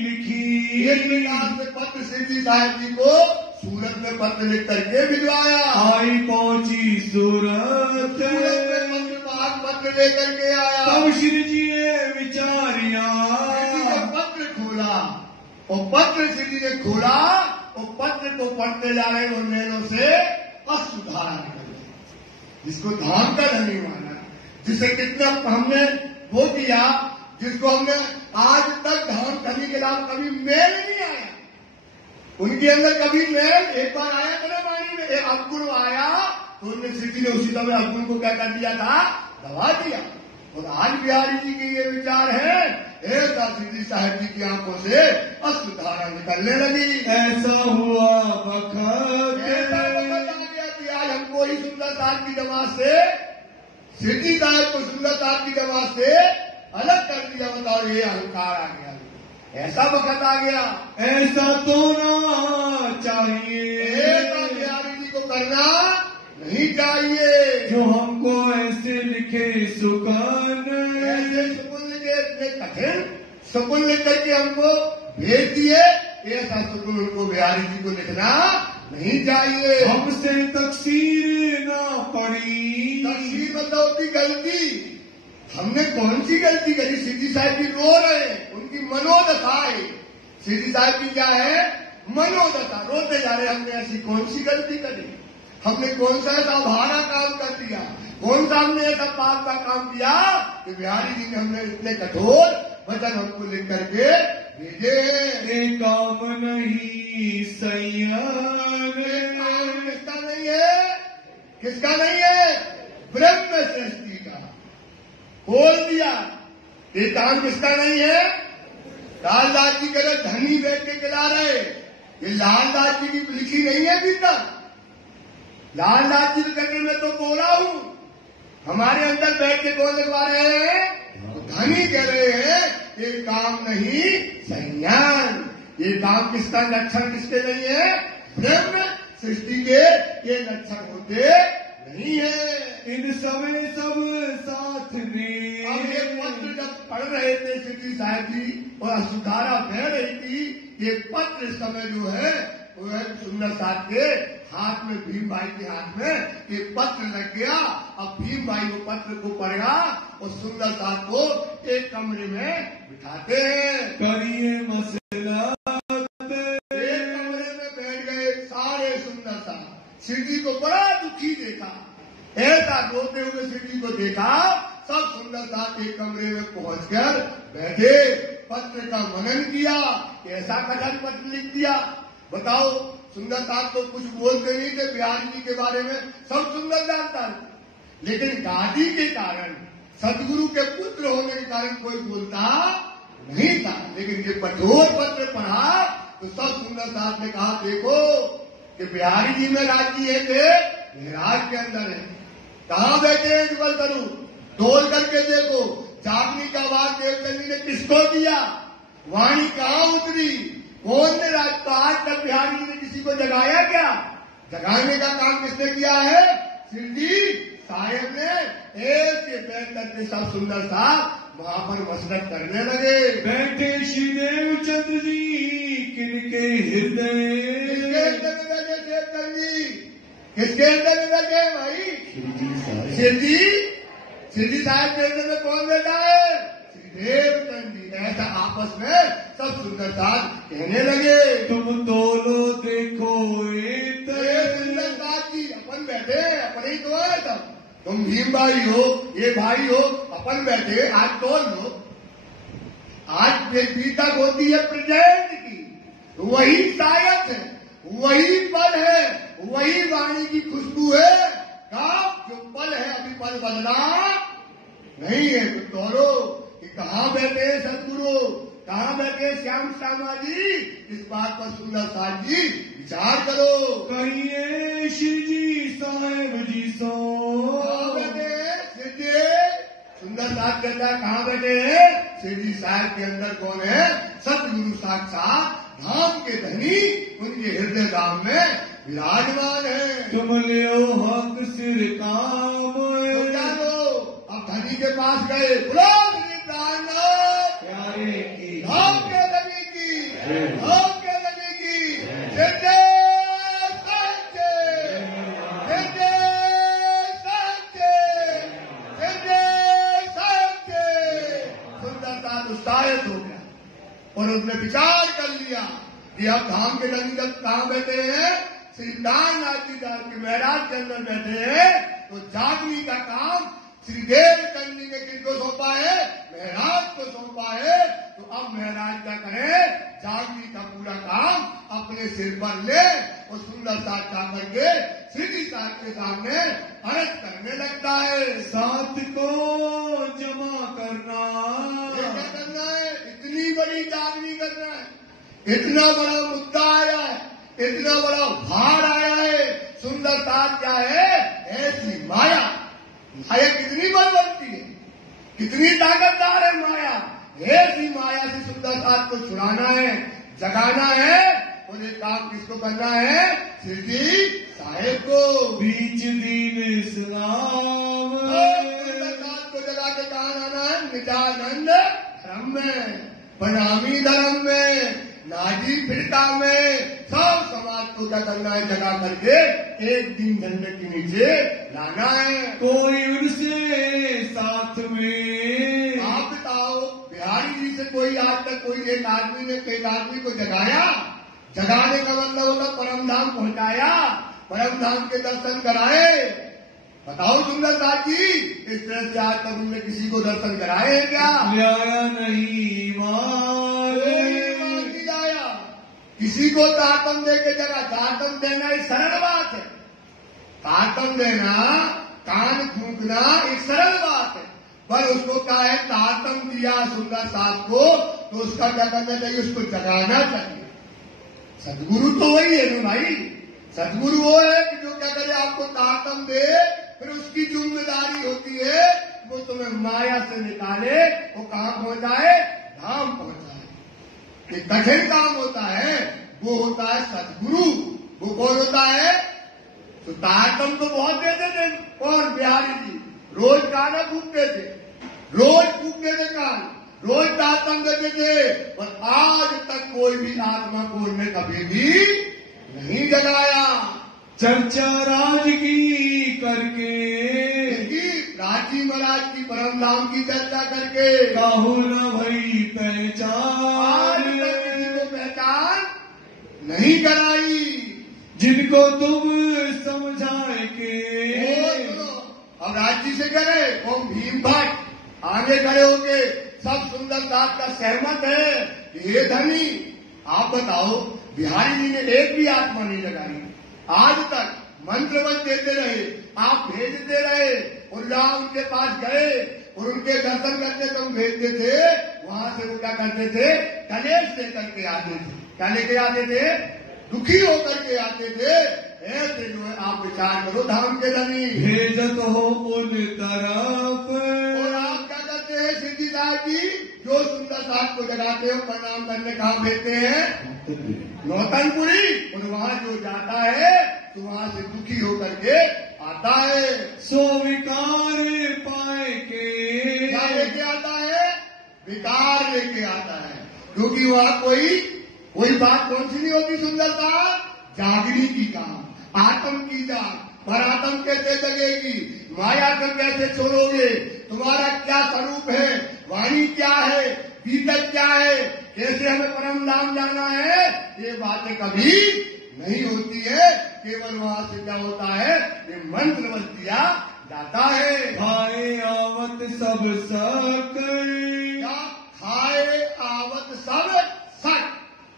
लिखी, पत्र शिरडी साहिब जी को सूरत में पत्र लिख करके भिजवाया। आई पहुंची सूरत पत्र लेकर के आया। तब श्री जी ने विचारिया, पत्र खोला और पत्र श्री ने खोला और पत्र को पढ़ते जा रहे उन नैनों से अश्रुधारा निकल गई। जिसको धाम का धनी माना, जिसे कितना हमने वो किया, जिसको हमने आज तक धाम धनी के नाम कभी मेल नहीं आया, उनके अंदर कभी मेल एक बार आया मेरे वाणी में, एक अवगुण आया तो उनने सिद्धि ने उसी समय अवगुण को क्या कर दिया था? दबा दिया। और आज बिहारी जी के ये विचार है, ऐसा शिरडी साहिब जी की आंखों से अश्रुधारा निकलने लगी। ऐसा हुआ वक्त, ऐसा वक्त आ गया कि आज हमको ही सुंदर साहब की जमात से, शिरडी साहिब को सुंदर साहब की जमात से अलग कर दिया। बताओ, ये अहंकार आ गया, ऐसा वक्त आ गया। ऐसा तो ना चाहिए, ऐसा बिहारी जी को करना नहीं चाहिए। जो हमको ऐसे लिखे सुकन, ऐसे सुकुन लिखे, इतने कठिन सुकुन लिख करके हमको भेज दिए, ऐसा सुकुन उनको बिहारी जी को लिखना नहीं चाहिए। हमसे तकसीर ना पड़ी, तकसीर मतलब होती गलती। हमने कौन सी गलती करी? शिरडी साहिब जी रो रहे हैं, उनकी मनोदशा है। शिरडी साहिब जी क्या है? मनोदशा, रोते जा रहे। हमने ऐसी कौन सी गलती करी? हमने कौन सा ऐसा भारा काम कर दिया? कौन सा हमने ऐसा पाप का काम किया कि बिहारी जी ने हमने इतने कठोर वचन हमको लिख करके भेजे? ये काम नहीं संयम, किसका नहीं है? किसका नहीं है? ब्रह्म सृष्टि का खोल दिया। ये काम किसका नहीं है? लालदास जी के धनी बैठ के खिला रहे, ये लालदास जी की लिखी नहीं है गीता। लालदास जी के में तो बोला हूं, हमारे अंदर बैठ के कौन लिखवा रहे हैं? धनी कह रहे हैं ये काम नहीं संज्ञान। ये काम किसका लक्षण किसके नहीं है? ब्रह्म सृष्टि के ये लक्षण होते नहीं है। इन समय सब साथ में। अब ये पत्र जब पढ़ रहे थे शिरडी साहिब जी और अश्रुधारा बह रही थी, ये पत्र इस समय जो है वो है सुंदर साहब के हाथ में, भीम भाई के हाथ में एक पत्र लग गया। अब भीम भाई वो पत्र को पढ़ा और सुंदर साहब को एक कमरे में बिठाते हैं। करिए मसला, एक कमरे में बैठ गए सारे सुंदर साहब। शिरडी को बड़ा दुखी देखा, ऐसा रोते हुए शिरडी को देखा। सब सुंदर साहब एक कमरे में पहुंचकर बैठे, पत्र का मनन किया, ऐसा कथन पत्र लिख दिया। बताओ, सुंदर साहब तो कुछ बोलते नहीं थे बिहारी जी के बारे में, सब सुंदर जानता है, लेकिन गादी के कारण, सदगुरु के पुत्र होने के कारण कोई बोलता नहीं था। लेकिन ये कठोर पत्र पढ़ा तो सब सुंदर साहब ने कहा, देखो कि बिहारी जी में राज्य है के महाराज के अंदर है। कहाँ बैठे हैं जुगल करूं, तोल करके देखो, जागनी का आवाज देवचंदी ने किसको दिया, वाणी कहाँ उतरी, कौन ने राज? आज तक बिहारी जी ने किसी को जगाया क्या? जगाने का काम किसने किया है? शिरडी साहेब ने ऐसे बैठ करके सब सुंदर सा वहां पर मसरत करने लगे। बैठे श्री देवचंद्र जी किनके हृदय, किसके हृदय में बैठे भाई? श्री साहब के हृदय में कौन बैठा है? श्री देवचंद जी। ऐसा आपस में सब सुंदर साथ कहने लगे। तुम तोलो देखो सुंदर साथ जी अपन बैठे, अपन ही तो है सब। तुम भीम भाई हो, ये भाई हो, अपन बैठे आज तोल लो। आज बीतक होती है प्रेजेंट की, वही शायद है, वही पल है, वही वाणी की खुशबू है। कब जो पल है अभी पल बदला नहीं है। तो तोलो कि कहाँ बैठे सदगुरु, कहाँ बैठे श्याम श्यामा जी? इस बात पर सुंदर साथ जी विचार करो। कहिए श्री जी साहेब जी सो। कहाँ बैठे श्री जी? सुंदर साथ कहता है कहाँ बैठे हैं? श्री जी साहब के अंदर कौन है? सतगुरु साक्षात धाम के धनी उनके हृदय धाम में विराजमान है। तुम लियो हक सिर काम, अब धनी के पास गए। बोलो प्यारे की धाम के धनी की, धाम के धनी की सुंदरता उत्साहित हो गया और उसने विचार कर लिया कि अब धाम के धनी जब कहाँ बैठे हैं? श्री नाथ जी के महराज के अंदर बैठे हैं। तो जागनी का काम श्रीदेव चंदी ने किनको सौंपा है? महराज को सौंपा है। तो अब महराज क्या करे? जागनी का पूरा काम अपने सिर पर ले और सुंदर साथ जा करके श्री साहब के सामने अर्ज करने लगता है। साथ को जमा करना, क्या करना है? इतनी बड़ी जागनी करना है, इतना बड़ा मुद्दा आया है, इतना बड़ा भार आया है। सुंदर साथ क्या है? ऐसी माया। माया कितनी बलवंती है, कितनी ताकतदार है माया। ऐसी माया से सुंदर साथ को छुड़ाना है, जगाना है। और ये काम किसको करना है? श्री जी साहेब को। बीच दीन इस्लाम, सुंदर साथ को जगा के कहा आना है? नित्यानंद धर्म में, प्रणामी धर्म में, नाजी फिरता में सब समाज को क्या करना है? जगा करके एक दिन झंडे के नीचे लाना है। कोई उनसे साथ में। आप बताओ बिहारी जी से कोई आज तक कोई एक आदमी ने एक आदमी को जगाया? जगाने का मतलब होता परम धाम पहुंचाया, परम धाम के दर्शन कराए। बताओ सुंदर साथ जी, इस तरह से आज तक उनने किसी को दर्शन कराए हैं क्या? लिया नहीं किसी को तातम दे के जगह तातम देना एक सरल बात है। तातम देना, कान फूंकना एक सरल बात है। पर उसको क्या है? तातम दिया सुंदर साथ को तो उसका क्या करना चाहिए? उसको जगाना चाहिए। सदगुरु तो वही है ना भाई। सदगुरु वो है कि जो क्या करे? आपको तातम दे, फिर उसकी जिम्मेदारी होती है वो तुम्हें माया से निकाले, वो कहाँ पहुंचाए? धाम पहुंचाए। एक कठिन काम होता है, वो होता है सदगुरु। वो कौन होता है? तो तातम तो बहुत देते थे। कौन? बिहारी जी रोज गाना फूकते थे, रोज फूकते थे कान, रोज तातम देते थे। और आज तक कोई भी आत्मा को उन्हें कभी भी नहीं जगाया। चर्चा राज की करके, राजी महाराज की परम धाम की चर्चा करके काहू न भई पहचान, पहचान नहीं कराई। जिनको तुम समझाए के। अब राजी से करे ओम भीम भट्ट आगे खड़े होके सब सुंदर साथ का सहमत है। ये धनी आप बताओ, बिहारी जी ने एक भी आत्मा नहीं लगाई आज तक। मंत्रवत देते रहे, आप भेजते रहे और जहां उनके पास गए और उनके दर्शन करते तो हम भेजते थे, वहां से वो क्या करते थे? कलेश लेकर के आते थे। क्या लेके आते थे? दुखी होकर के आते थे। ऐसे जो है आप विचार करो धाम के धनी भेजत हो उन तरफ। और आप क्या करते हैं? सिद्धि साहब जी जो सुंदर साथ को जगाते हो प्रणाम करने कहाँ भेजते हैं? नौतनपुरी। और वहां जो जाता है तो वहां से दुखी होकर के आता है। सो विकार पाए के क्या लेके आता है? विकार लेके आता है। क्योंकि वहां कोई बात कौन सी नहीं होती सुंदरता? जागने की काम, आत्म की जाग। पर आत्म कैसे जगेगी? माया को कैसे छोड़ोगे? तुम्हारा क्या स्वरूप है? वाणी क्या है? भीतर क्या है? कैसे हमें परम धाम जाना है? ये बातें कभी नहीं होती है। केवल वहां से क्या होता है? ये मंत्र बस दिया जाता है। खाए आवत सब सकर क्या खाए आवत सब सक?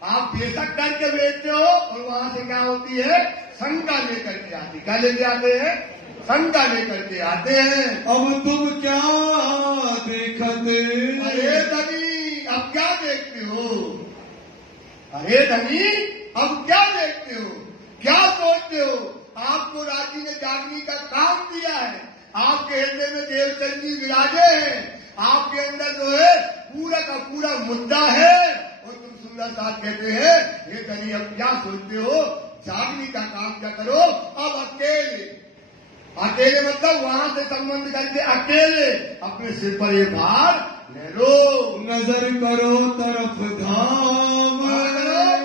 आप बेशक करके बेचते हो और वहां से क्या होती है? शंका लेकर के आती। क्या लेके आते हैं? शंका लेकर के आते हैं। अब तुम क्या देखत? अरे धनी, अब क्या देखते हो? अरे धनी, अब क्या देखते हो? क्या सोचते हो? आपको राजी ने जागने का काम दिया है। आपके हृदय में देवचंद जी विराजे हैं। आपके अंदर जो है पूरा का पूरा मुद्दा है और तुम सुंदर साथ कहते हैं ये धनी अब क्या सोचते हो? जागने का काम क्या करो? अब अकेले मतलब वहां से संबंध करके अकेले अपने सिर पर ये भार ले लो। नजर करो तरफ धाम,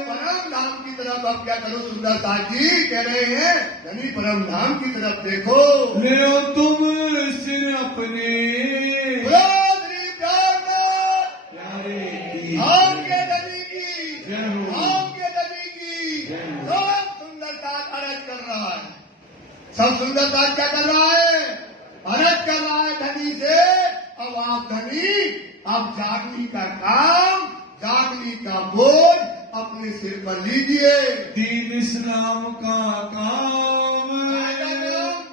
परम धाम की तरफ। अब क्या करो? सुंदर साथ जी कह रहे हैं धनी परम धाम की तरफ देखो। ले तुम सिर अपने प्यारे की, धाम के धनी की, जय हो। धाम के धनी की। जय हो। सब सुंदर साथ अरज कर रहा है। सब सुंदर साथ क्या कर रहा है? अरज कर रहा है धनी से। अब आप धनी, अब जागने का काम, जागने का बोझ अपने सिर पर लीजिए। दीन इस्लाम का काम,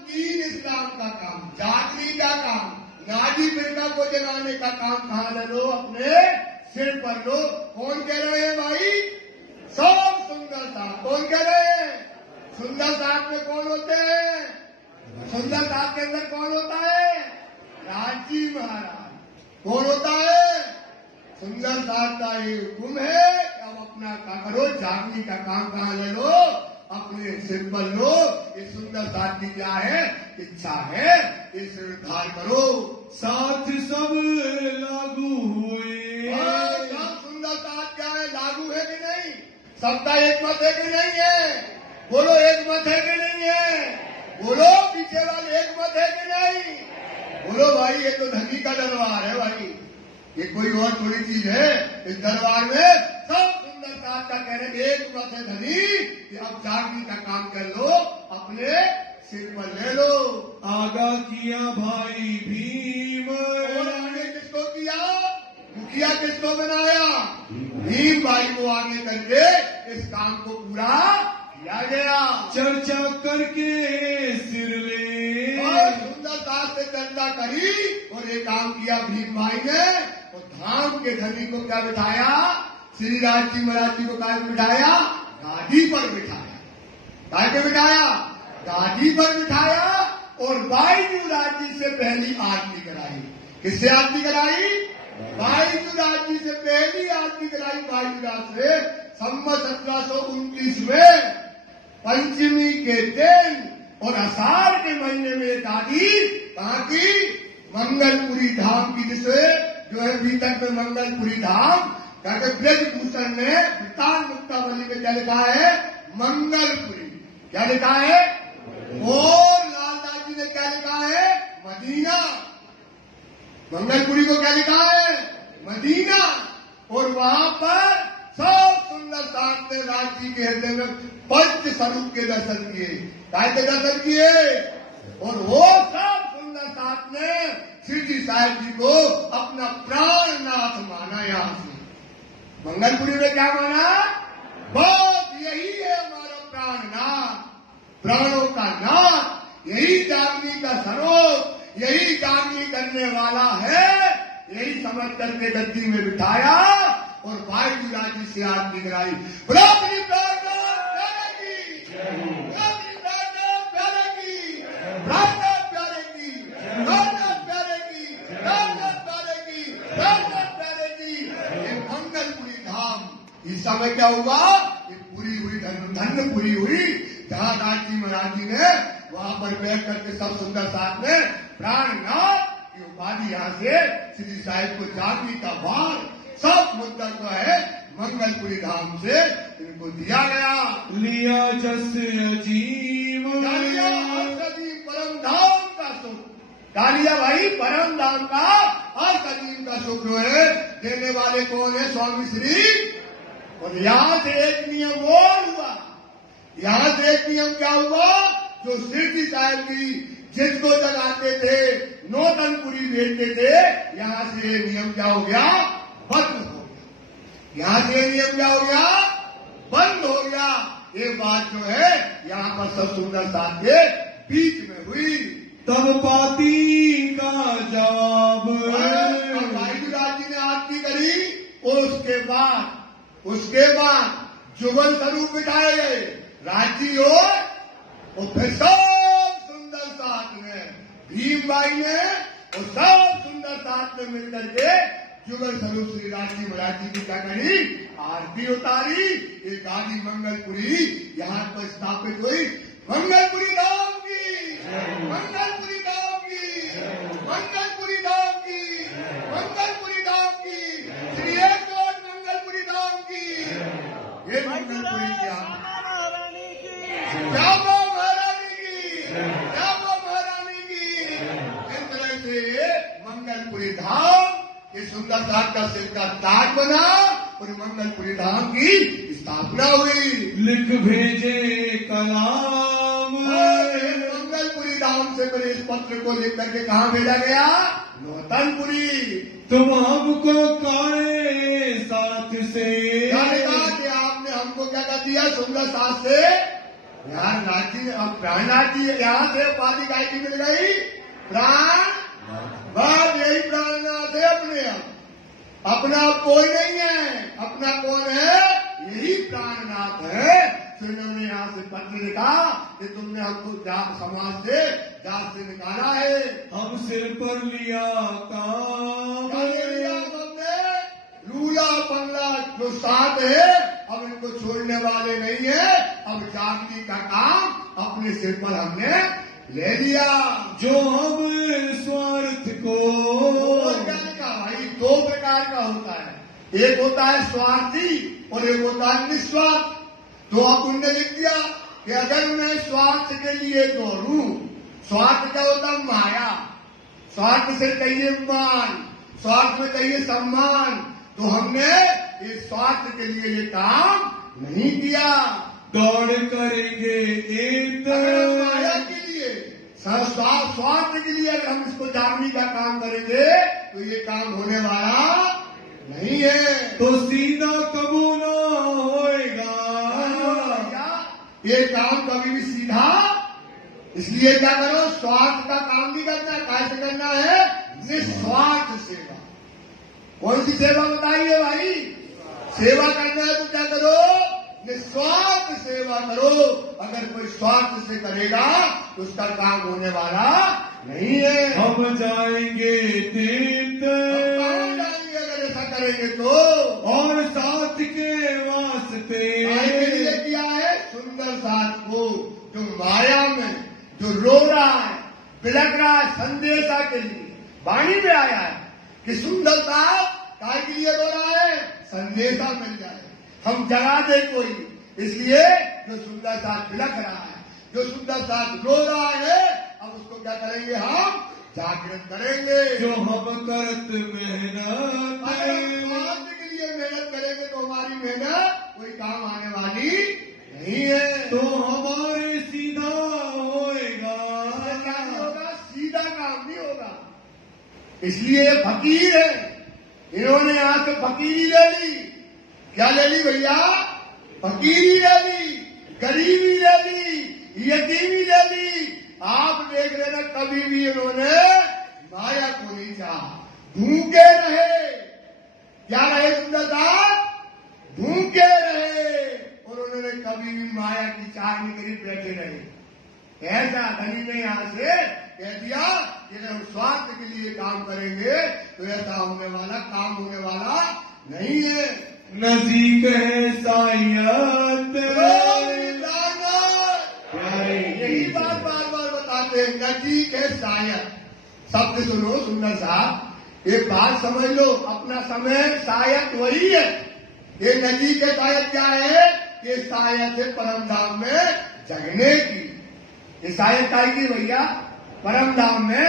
दीन इस्लाम का काम, जागने का काम, नादी फिरका को जगाने का काम कहाँ ले लो? अपने सिर पर लो। कौन कह रहे हैं भाई? सब सुंदर साथ। कौन कह रहे हैं? सुंदर साथ में कौन होते हैं? सुंदर साथ के अंदर कौन होता है? राजी महाराज। कौन होता है? सुंदर साथ का ये हुक्म है कि अब अपना क्या करो? जागने का काम कहाँ ले लो? अपने सिर पर लो। ये सुंदर साथ की क्या है? इच्छा है। इस निर्धार करो। साथ सब लागू हुए। सब सुंदर साथ क्या है? लागू है कि नहीं? सबका एक मत है कि नहीं है? बोलो एक मत है कि नहीं है? बोलो पीछे वाले एक मत है कि नहीं? बोलो भाई ये तो धनी का दरबार है भाई, ये कोई और थोड़ी चीज है। इस दरबार में सब सुंदर साथ का कह रहे एक मत है धनी कि अब जागने का काम कर लो, अपने सिर पर ले लो। आगा किया भाई भीम, और आगे किसको किया? मुखिया किसको बनाया? भीम भाई को आगे करके इस काम को पूरा किया गया। चर्चा करके सिर ले, और सुंदर साथ से चर्चा करी और ये काम किया भीम भाई ने। और धाम के धनी को क्या बिठाया? श्री राज जी महाराज जी को क्या बिठाया? गादी पर बिठाया। काय पे बिठाया? गादी पर बिठाया। और बाईजूराज जी से पहली आरती कराई। किससे आरती कराई? बाईजूराज जी से पहली आरती कराई। बाईजूराज से संवत 1729 में पंचमी के दिन और आषाढ़ के महीने में एक आदि कहाँ की? मंगलपुरी धाम की, जिसे जो है भीतर में मंगलपुरी धाम कहते। ब्रजभूषण ने वृत्तान मुक्तावली में क्या लिखा है? मंगलपुरी। क्या लिखा है? और लालदास जी ने क्या लिखा है? मदीना। मंगलपुरी को क्या लिखा है? मदीना। और वहां पर सब सुंदर साथ ने राज जी के हृदय में पंच स्वरूप के दर्शन किए। काय के दर्शन किए? और वो सब सुंदर साथ ने श्री जी साहिब जी को अपना प्राणनाथ माना। यहां से मंगलपुरी में क्या माना? बस यही है हमारा प्राणनाथ, प्राणों का नाथ, यही जागने का स्वरूप, यही जागने करने वाला है। यही समझ करके गद्दी में बिठाया और बाईजूराज जी से आरती कराई। प्यारे की, मंगलपुरी धाम। इस समय क्या हुआ? ये पूरी हुई, धन्य पूरी हुई। जहां राज जी महाराज जी ने वहां पर बैठ करके सब सुंदर साथ में प्राणनाथ की उपाधि यहाँ से श्री साहिब को जाति का भार सब मुद्दा जो है मंगलपुरी धाम से इनको दिया गया। लिया जस अजीब परम धाम का सुख, डालिया भाई परम धाम का और कदीम का सुख जो है देने वाले कौन है? स्वामी श्री। और यहाँ से एक नियम और हुआ, यहाँ से एक नियम क्या हुआ? जो शिरडी साहिब की जिसको जगाते थे, नौतनपुरी भेजते थे, यहाँ से ये नियम क्या हो गया? बंद हो गया। यहाँ से ये नियम क्या हो गया? बंद हो गया। ये बात जो है यहाँ पर सब सुंदर साथ के बीच में हुई। तब पाती का जवाब भाई गुजरात जी ने आरती करी और उसके बाद जुगल स्वरूप बिठाए गए राजी और फिर सब सुंदर साथ में भीम भाई ने और सब सुंदर साथ में मिलकर के जुगल स्वरूप श्री राजी महाराज जी की क्या करी? आरती उतारी। एक आदि मंगलपुरी यहाँ पर स्थापित हुई। मंगलपुरी धाम की, मंगलपुरी धाम की, मंगलपुरी धाम की, मंगलपुरी धाम की, श्री एक और मंगलपुरी धाम की। ये मंगलपुरी क्या महारानी की, महारानी की। इस तरह से मंगलपुरी धाम ये सुंदर साथ का सिर का ताज बना और मंगलपुरी धाम की स्थापना हुई। लिख भेजे कलाम मंगलपुरी धाम से मेरे इस पत्र को लिख करके कहाँ भेजा गया? नौतनपुरी। तुम हमको काले साथ से कि आपने हमको क्या कर दिया? सुंदर साथ से। यार नाची अब प्राणनाथ जी यहाँ से उपाधि गाय की मिल गई प्राण। बस यही प्राणनाथ है अपने अपना कोई नहीं है। अपना कौन है? यही प्राणनाथ है। फिर उन्होंने यहाँ से पत्र लिखा कि तुमने हमको समाज से जात से निकाला है। हम सिर पर लिया काम, हमने लूला पल्ला जो साथ है अब इनको छोड़ने वाले नहीं है। अब जाति का काम अपने सिर पर हमने ले लिया। जो हम स्वार्थ को भाई दो प्रकार का होता है। एक होता है स्वार्थी और एक होता है निस्वार्थ। तो आप उनने लिख दिया कि अगर मैं स्वार्थ के लिए दौड़ूं, स्वार्थ क्या होता है? माया। स्वार्थ से कहिए मान, स्वार्थ में कहिए सम्मान। तो हमने इस स्वार्थ के लिए ये काम नहीं किया। दौड़ करेंगे एक माया के लिए, स्वार्थ के लिए अगर हम इसको जानने का काम करेंगे तो ये काम होने वाला नहीं है। तो सीधा कबू ना होएगा ये काम कभी भी सीधा। इसलिए क्या करो? स्वार्थ का काम नहीं करना। कैसे करना है? निस्वार्थ सेवा। कौन सी सेवा बताइए भाई? सेवा करना है तो क्या करो? निस्वार्थ सेवा करो। अगर कोई स्वार्थ से करेगा तो उसका काम होने वाला नहीं है। हम जाएंगे तीर्थ, जाएंगे अगर ऐसा करेंगे तो। और साथ के वास्ते लिए किया है सुंदर साथ को, जो माया में जो रो रहा है, बिलक रहा है, संदेशा के लिए वाणी में आया है कि सुंदर साथ काय के लिए रो रहा है? संदेशा मिल जाए, हम जगा दे कोई। इसलिए जो सुंदर साथ बिलक रहा है, जो सुंदर साथ रो रहा है, अब उसको क्या करेंगे? हम जागृत करेंगे। जो हम करत मेहनत, स्वार्थ के लिए मेहनत करेंगे तो हमारी मेहनत कोई काम आने वाली नहीं है। तो हमारे सीधा होएगा। क्या नहीं होगा? सीधा काम नहीं होगा। इसलिए फकीर है। इन्होंने यहाँ से फकीरी ले ली। क्या ले ली भैया? फकीरी ले ली, गरीबी ले ली, यतीमी ले ली। आप देख लेना कभी भी इन्होंने माया को नहीं चाहा। भूखे रहे। क्या रहे सुंदरदास? भूखे रहे। और उन्होंने कभी भी माया की चाह नहीं करी, बैठे रहे। ऐसा धनी ने यहाँ से कह दिया कि अगर हम स्वार्थ के लिए काम करेंगे तो ऐसा होने वाला काम होने वाला नहीं है। नजीक है सायत, यही बात बार बार नजीक है शायद। शब्द सुनो सुंदर साहब, एक बात समझ लो, अपना समय शायद वही है। ये नजीक है शायद क्या है? ये शायद है परम धाम में जगने की। ये शायद काय की भैया? परम धाम में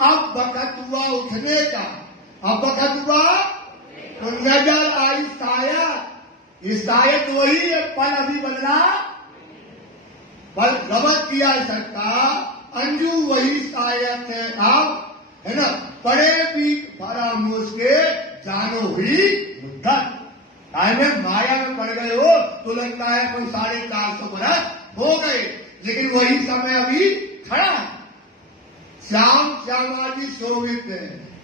अब वक्त हुआ उठने का। अब वक्त हुआ तो नजर आई शायद। ये शायद वही है, पल अभी बदला, पल गमत किया सकता। अंजू वही शायद है अब, है ना? पड़े भी बड़ा मुझके जानो हुई मुद्दत। में माया में पड़ गए हो तो लगता है कोई 450 बरस हो गए, लेकिन वही समय अभी खड़ा है। श्याम श्यामाजी शोभित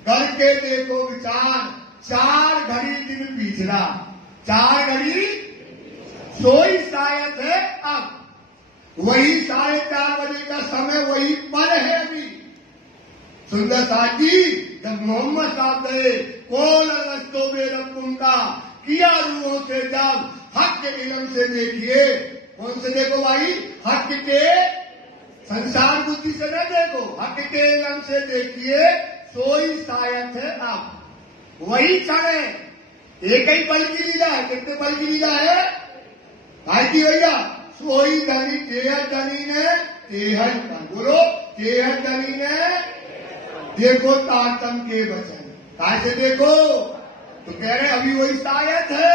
करके देखो विचार, 4 घड़ी दिन पिछला, 4 घड़ी सोई शायद है अब। वही 4:30 बजे का समय, वही पल है अभी। सुंदर साथी, जब मोहम्मद साहब गए कौन अगस्तों में रब्बुम का किया रूहों से, जब हक के इल्म से देखिए। कौन से देखो भाई? हक के, संसार बुद्धि से न देखो, हक के इल्म से देखिए। सोई शायद है अब, वही क्षण है। एक ही पल की लीला है। कितने पल की लीला है भाई की भैया? सोई धनी तेहर धनी ने तेहर का, बोलो तेहर धनी ने देखो तारतम के वचन। कैसे देखो? तो कह रहे अभी वही शायद है।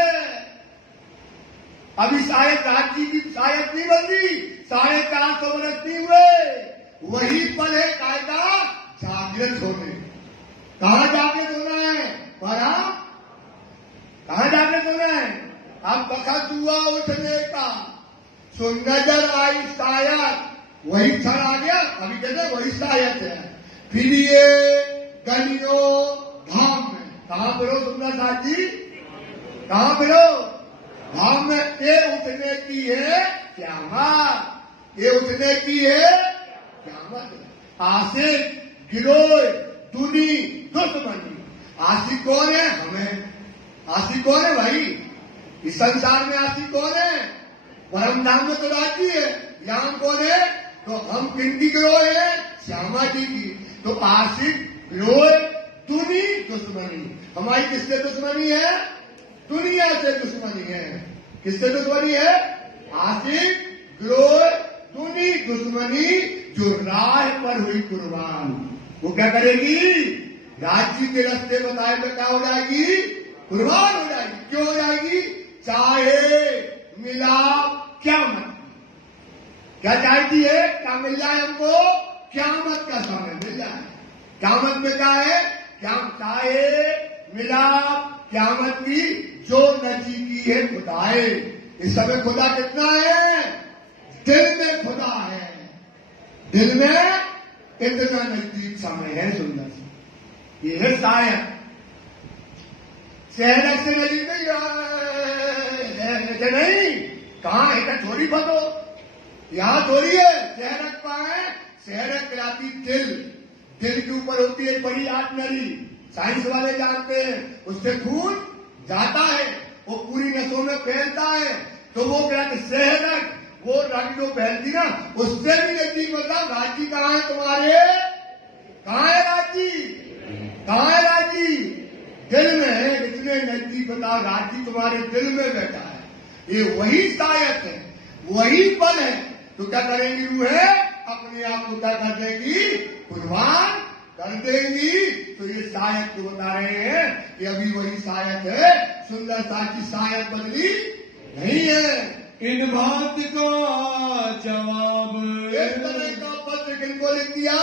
अभी शायद राज्य की शायद नहीं बदली, 450 बरस नहीं हुए। वही पल है कायदा जागृत होने। कहाँ जागृत होना है? परम। कहाँ जागृत होना है? अब वक्त हुआ उठने का, सो नजर आई शायद, वही क्षण आ गया। अभी कहते वही शायद है। फिर ये गलियों धाम में, कहाँ फिरो सुंदर साथ जी? कहाँ फिरो? धाम में। ये उठने की है क़यामत, ये उठने की है क़यामत। आशिक गिरोह दुनी दुश्मनी। आशिक कौन है? हमें। आशिक कौन है भाई? इस संसार में आशिक कौन है? परम धाम में तो राजी है। यहाँ कौन है? तो हम किनकी गिरोह है? श्यामा जी की। तो आशिक गिरोह दुनी दुश्मनी। हमारी किससे दुश्मनी है? दुनिया से दुश्मनी है। किससे दुश्मनी है? आशिक गिरोह दुनी दुश्मनी, जो राह पर हुई कुर्बान, वो क्या करेगी? राज्य के रास्ते बताए तो क्या हो जाएगी? कुर्बान हो जाएगी। क्यों हो जाएगी? चाहे मिला क्या मत, क्या चाहती है? क्या मिल जाए हमको? क़यामत का समय मिल जाए। क़यामत में क्या है? क्या चाहे मिला क़यामत की जो नजीकी है खुदाए। इस समय खुदा कितना है? दिल में खुदा है। दिल में इतना नजदीक समय है। सुंदर सा ये है शायद। शहर से नजदीक नहीं, कहाँ है? छोड़ी फटो, यहाँ थोड़ी है। शहर पाए, शहर कहलाती दिल। दिल के ऊपर होती है बड़ी आर्टनरी, साइंस वाले जानते हैं। उससे खून जाता है, वो पूरी नसों में फैलता है, तो वो कहते शहर। वो रंग जो फैलती ना, उससे भी नजदीक होता। राजी कहाँ है तुम्हारे? कहाँ है राजी? कहाँ है राजी? दिल में है। इतने नजदीक बता, राजी तुम्हारे दिल में बैठा है। ये वही शायद है, वही पल है। तो क्या करेंगी रूहें? अपने आप को क्या कर देंगी? कुर्बान कर देंगी। तो ये शायद को बता रहे हैं कि अभी वही शायद है। सुंदर साथी शायद बदली नहीं है। इन बात का जवाब इस तरह का पत्र किनको लिख दिया?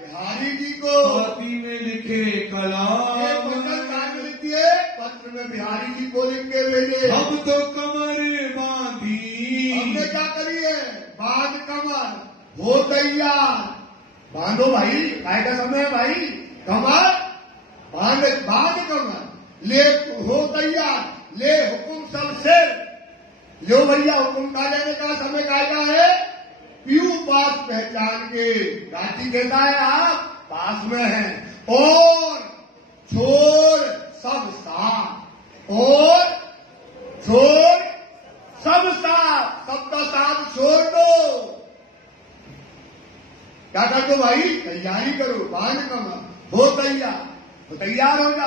बिहारी जी को। पाती में लिखे कलाम, पत्र कहाँ में लिख दिए? पत्र में बिहारी जी को लिख के भेजे। हम तो कमर बांधी, हमने क्या करी है? बांध कमर हो तैयार। बांधो भाई, काय का समय है भाई? कमर बांध कमर ले हो तैयार। ले हुकुम सबसे लो भैया, हुकुम का लेने का समय कायदा है। पीऊ पास पहचान के। राजी कहता है आप पास में हैं। और छोड़ सब साथ, और छोड़ सब साथ, सबका साथ छोड़ दो। क्या कर दो भाई? बांध कमर हो तैयार, तो तैयार हो जा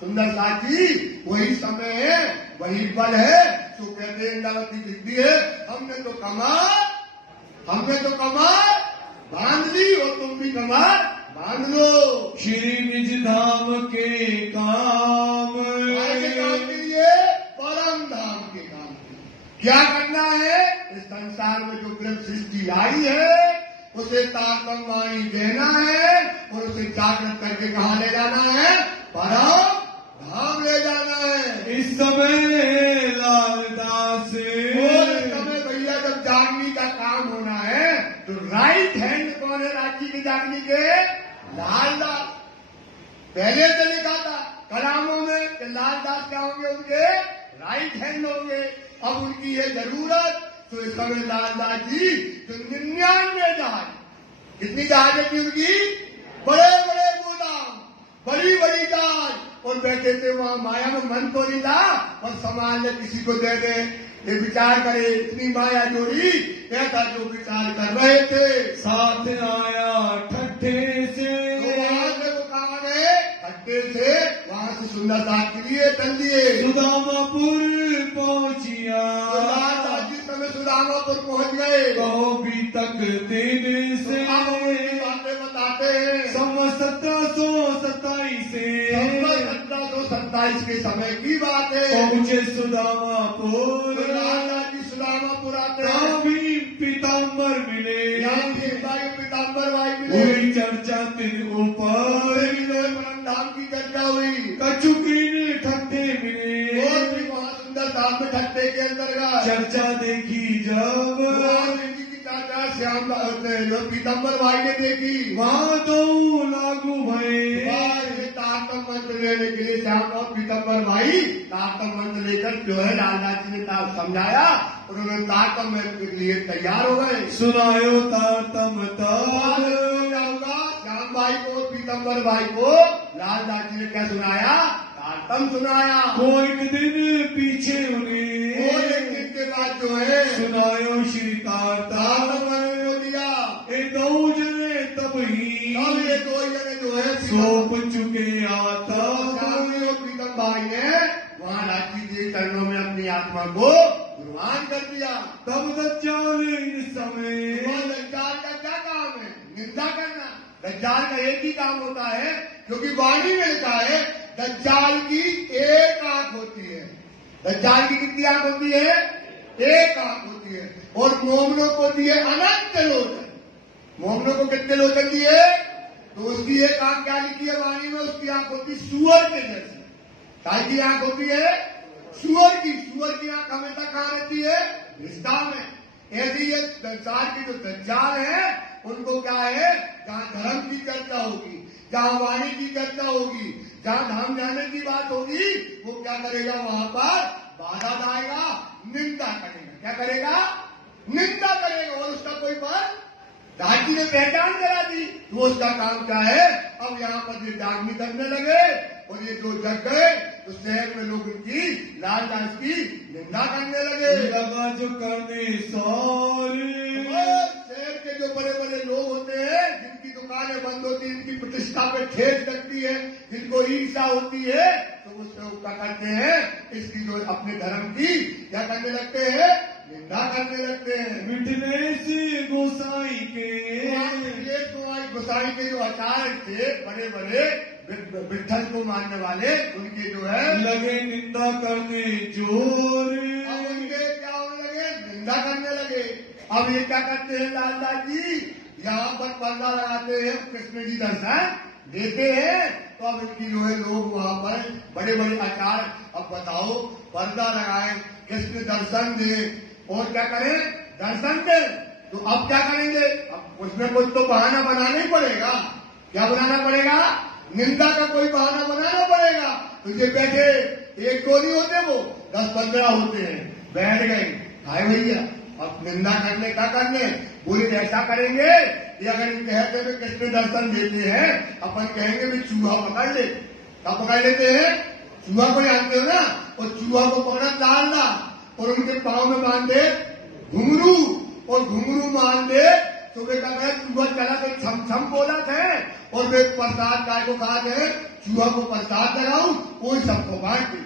सुंदर साथी। वही समय है, वही बल है। तो कहते हैं इंद्रावती लिखती है, हमने तो कमर बांध ली और तुम भी कमर बांध लो। श्री निज धाम के काम के लिए, परम धाम के काम के लिए क्या करना है? इस संसार में जो ग्रह सृष्टि आई है उसे ताकम वाणी देना है और उसे जागृत करके कहाँ ले जाना है? परम धाम ले जाना है। इस समय लालदास और इस समय भैया जब जागनी का काम होना है तो राइट हैंड कौन है राज्य के जागनी के? लालदास। पहले से लिखा था कलामों में कि लालदास क्या होंगे? उनके राइट हैंड होंगे। अब उनकी ये जरूरत, तो इस समय लालदास जी जो 99 जहाज, कितनी जहाजें थी उनकी? बड़े बड़े गोदाम, बड़ी बड़ी जहाज, और बैठे थे वहां। माया में मन तो नहीं था और समाज ने किसी को दे दे, ये विचार करे, इतनी माया जोड़ी। ऐसा जो विचार कर रहे थे, साथ आया ठट्ठे से, तो वहां से वो कहा गए ठट्ठे से, वहां से सुंदर साथ के लिए चल दिए। सुदामापुर पहुंचिया, लालदास जी समय सुदामापुर पहुंच गए। कहो भी तक देने से बातें बताते हैं। 1727 से 1727 के समय की बात है। पहुंचे सुदामापुर, लालदास जी सुदामापुर आते हैं। भी पीताम्बर मिले, पीताम्बर भाई मिले। हुई चर्चा तेरे ऊपर, धाम की चर्चा हुई। कचुकी ने ठट्ठे मिले, और भी वहाँ सुंदर धाम में ठट्ठे के अंदर का चर्चा देखी जब, श्याम पीताम्बर भाई ने देखी, वहाँ तो लागू भय। तारतम मंत्र लेने के लिए श्याम और पीताम्बर भाई तारतम मंत्र लेकर जो है लालदास जी ने समझाया, उन्होंने तारतम मंत्र के लिए तैयार हो गए। सुनायो तारतम तार, क्या होगा? श्याम भाई को, पीताम्बर भाई को लालदास जी ने क्या सुनाया? तारतम सुनाया। वो एक दिन पीछे उन्हें, वो एक दिन के बाद जो है सुनायो श्री तारतम दिया। ए दो जने तब ही, अब ये दो जने जो है सौंप चुके आता, प्रीतम भाई ने वहाँ राज्य के चरणों में अपनी आत्मा को कुर्बान कर दिया। तब दज्जाल इन समय, दज्जाल का क्या काम है? निंदा करना। दज्जाल का एक ही काम होता है, क्योंकि वाणी में लिखा है दज्जाल की एक आंख होती है। दज्जाल की कितनी आंख होती है? एक आंख होती है। और मोमनों को दिए अनंत लोचन। मोमनों को कितने लोचन दिए? तो उसकी एक आंख क्या लिखी है वाणी में? उसकी आंख होती सुअर के जैसी। काय की आंख होती है? सुअर की। सुअर की आंख हमेशा कहाँ रहती है? रिश्ता में। ऐसी ये संसार की जो दज्जाल है उनको क्या है? जहाँ धर्म की चर्चा होगी, जहाँ वाणी की चर्चा होगी, जहाँ धाम जाने की बात होगी, वो क्या करेगा? वहां पर बाधा लाएगा, निंदा करेगा। क्या करेगा? निंदा करेगा। और उसका कोई बात राज्य ने पहचान करा दी, तो उसका काम क्या है? अब यहाँ पर ये जागनी करने लगे और ये जो जग गए तो शहर में लोग उनकी लालदास की निंदा करने लगे। लगा जो करने सारे, शहर के जो बड़े बड़े लोग होते हैं, जिनकी दुकानें बंद होती है, इनकी प्रतिष्ठा पे ठेस लगती है, जिनको ईर्ष्या होती है, तो उससे क्या करते हैं? इसकी जो अपने धर्म की क्या करने लगते हैं? निंदा करने लगते हैं। मिठने से गोसाई के, गोसाई के जो आचार्य थे बड़े बड़े विठ्ठल को मानने वाले, उनके जो है लगे निंदा करने जोर। अब उनके क्या होने लगे? निंदा करने लगे। अब ये क्या करते हैं? लालदास जी यहाँ पर पर्दा लगाते हैं, कृष्ण जी दर्शन देते हैं। तो अब इनकी जो है लोग वहाँ पर बड़े बड़े आचार्य, अब बताओ पर्दा लगाए, कृष्ण दर्शन दे और क्या करें? दर्शन दे। तो अब क्या करेंगे? अब उसमें कुछ तो बहाना बनाना ही पड़ेगा। क्या बनाना पड़ेगा? निंदा का कोई बहाना बनाना पड़ेगा। तो ये बैठे एक दो नहीं होते, वो 10-15 होते हैं, बैठ गए। हाय भैया अब निंदा करने का करने, बोले ऐसा करेंगे कि अगर इन कहते हैं कृष्ण दर्शन देते हैं, अपन कहेंगे भी चूहा पकड़ ले। क्या पकड़ लेते हैं? चूहा को जानते हो ना? और चूहा को पकड़ा डालना और उनके पांव में बांध दे घुंघरू, और घुंघरू मान दे सुबह का मैं चूहा चला तो छम छम बोला थे और वे प्रसाद गाय को कहा थे चूहा को प्रसाद लगाऊं, कोई सबको बांट दे।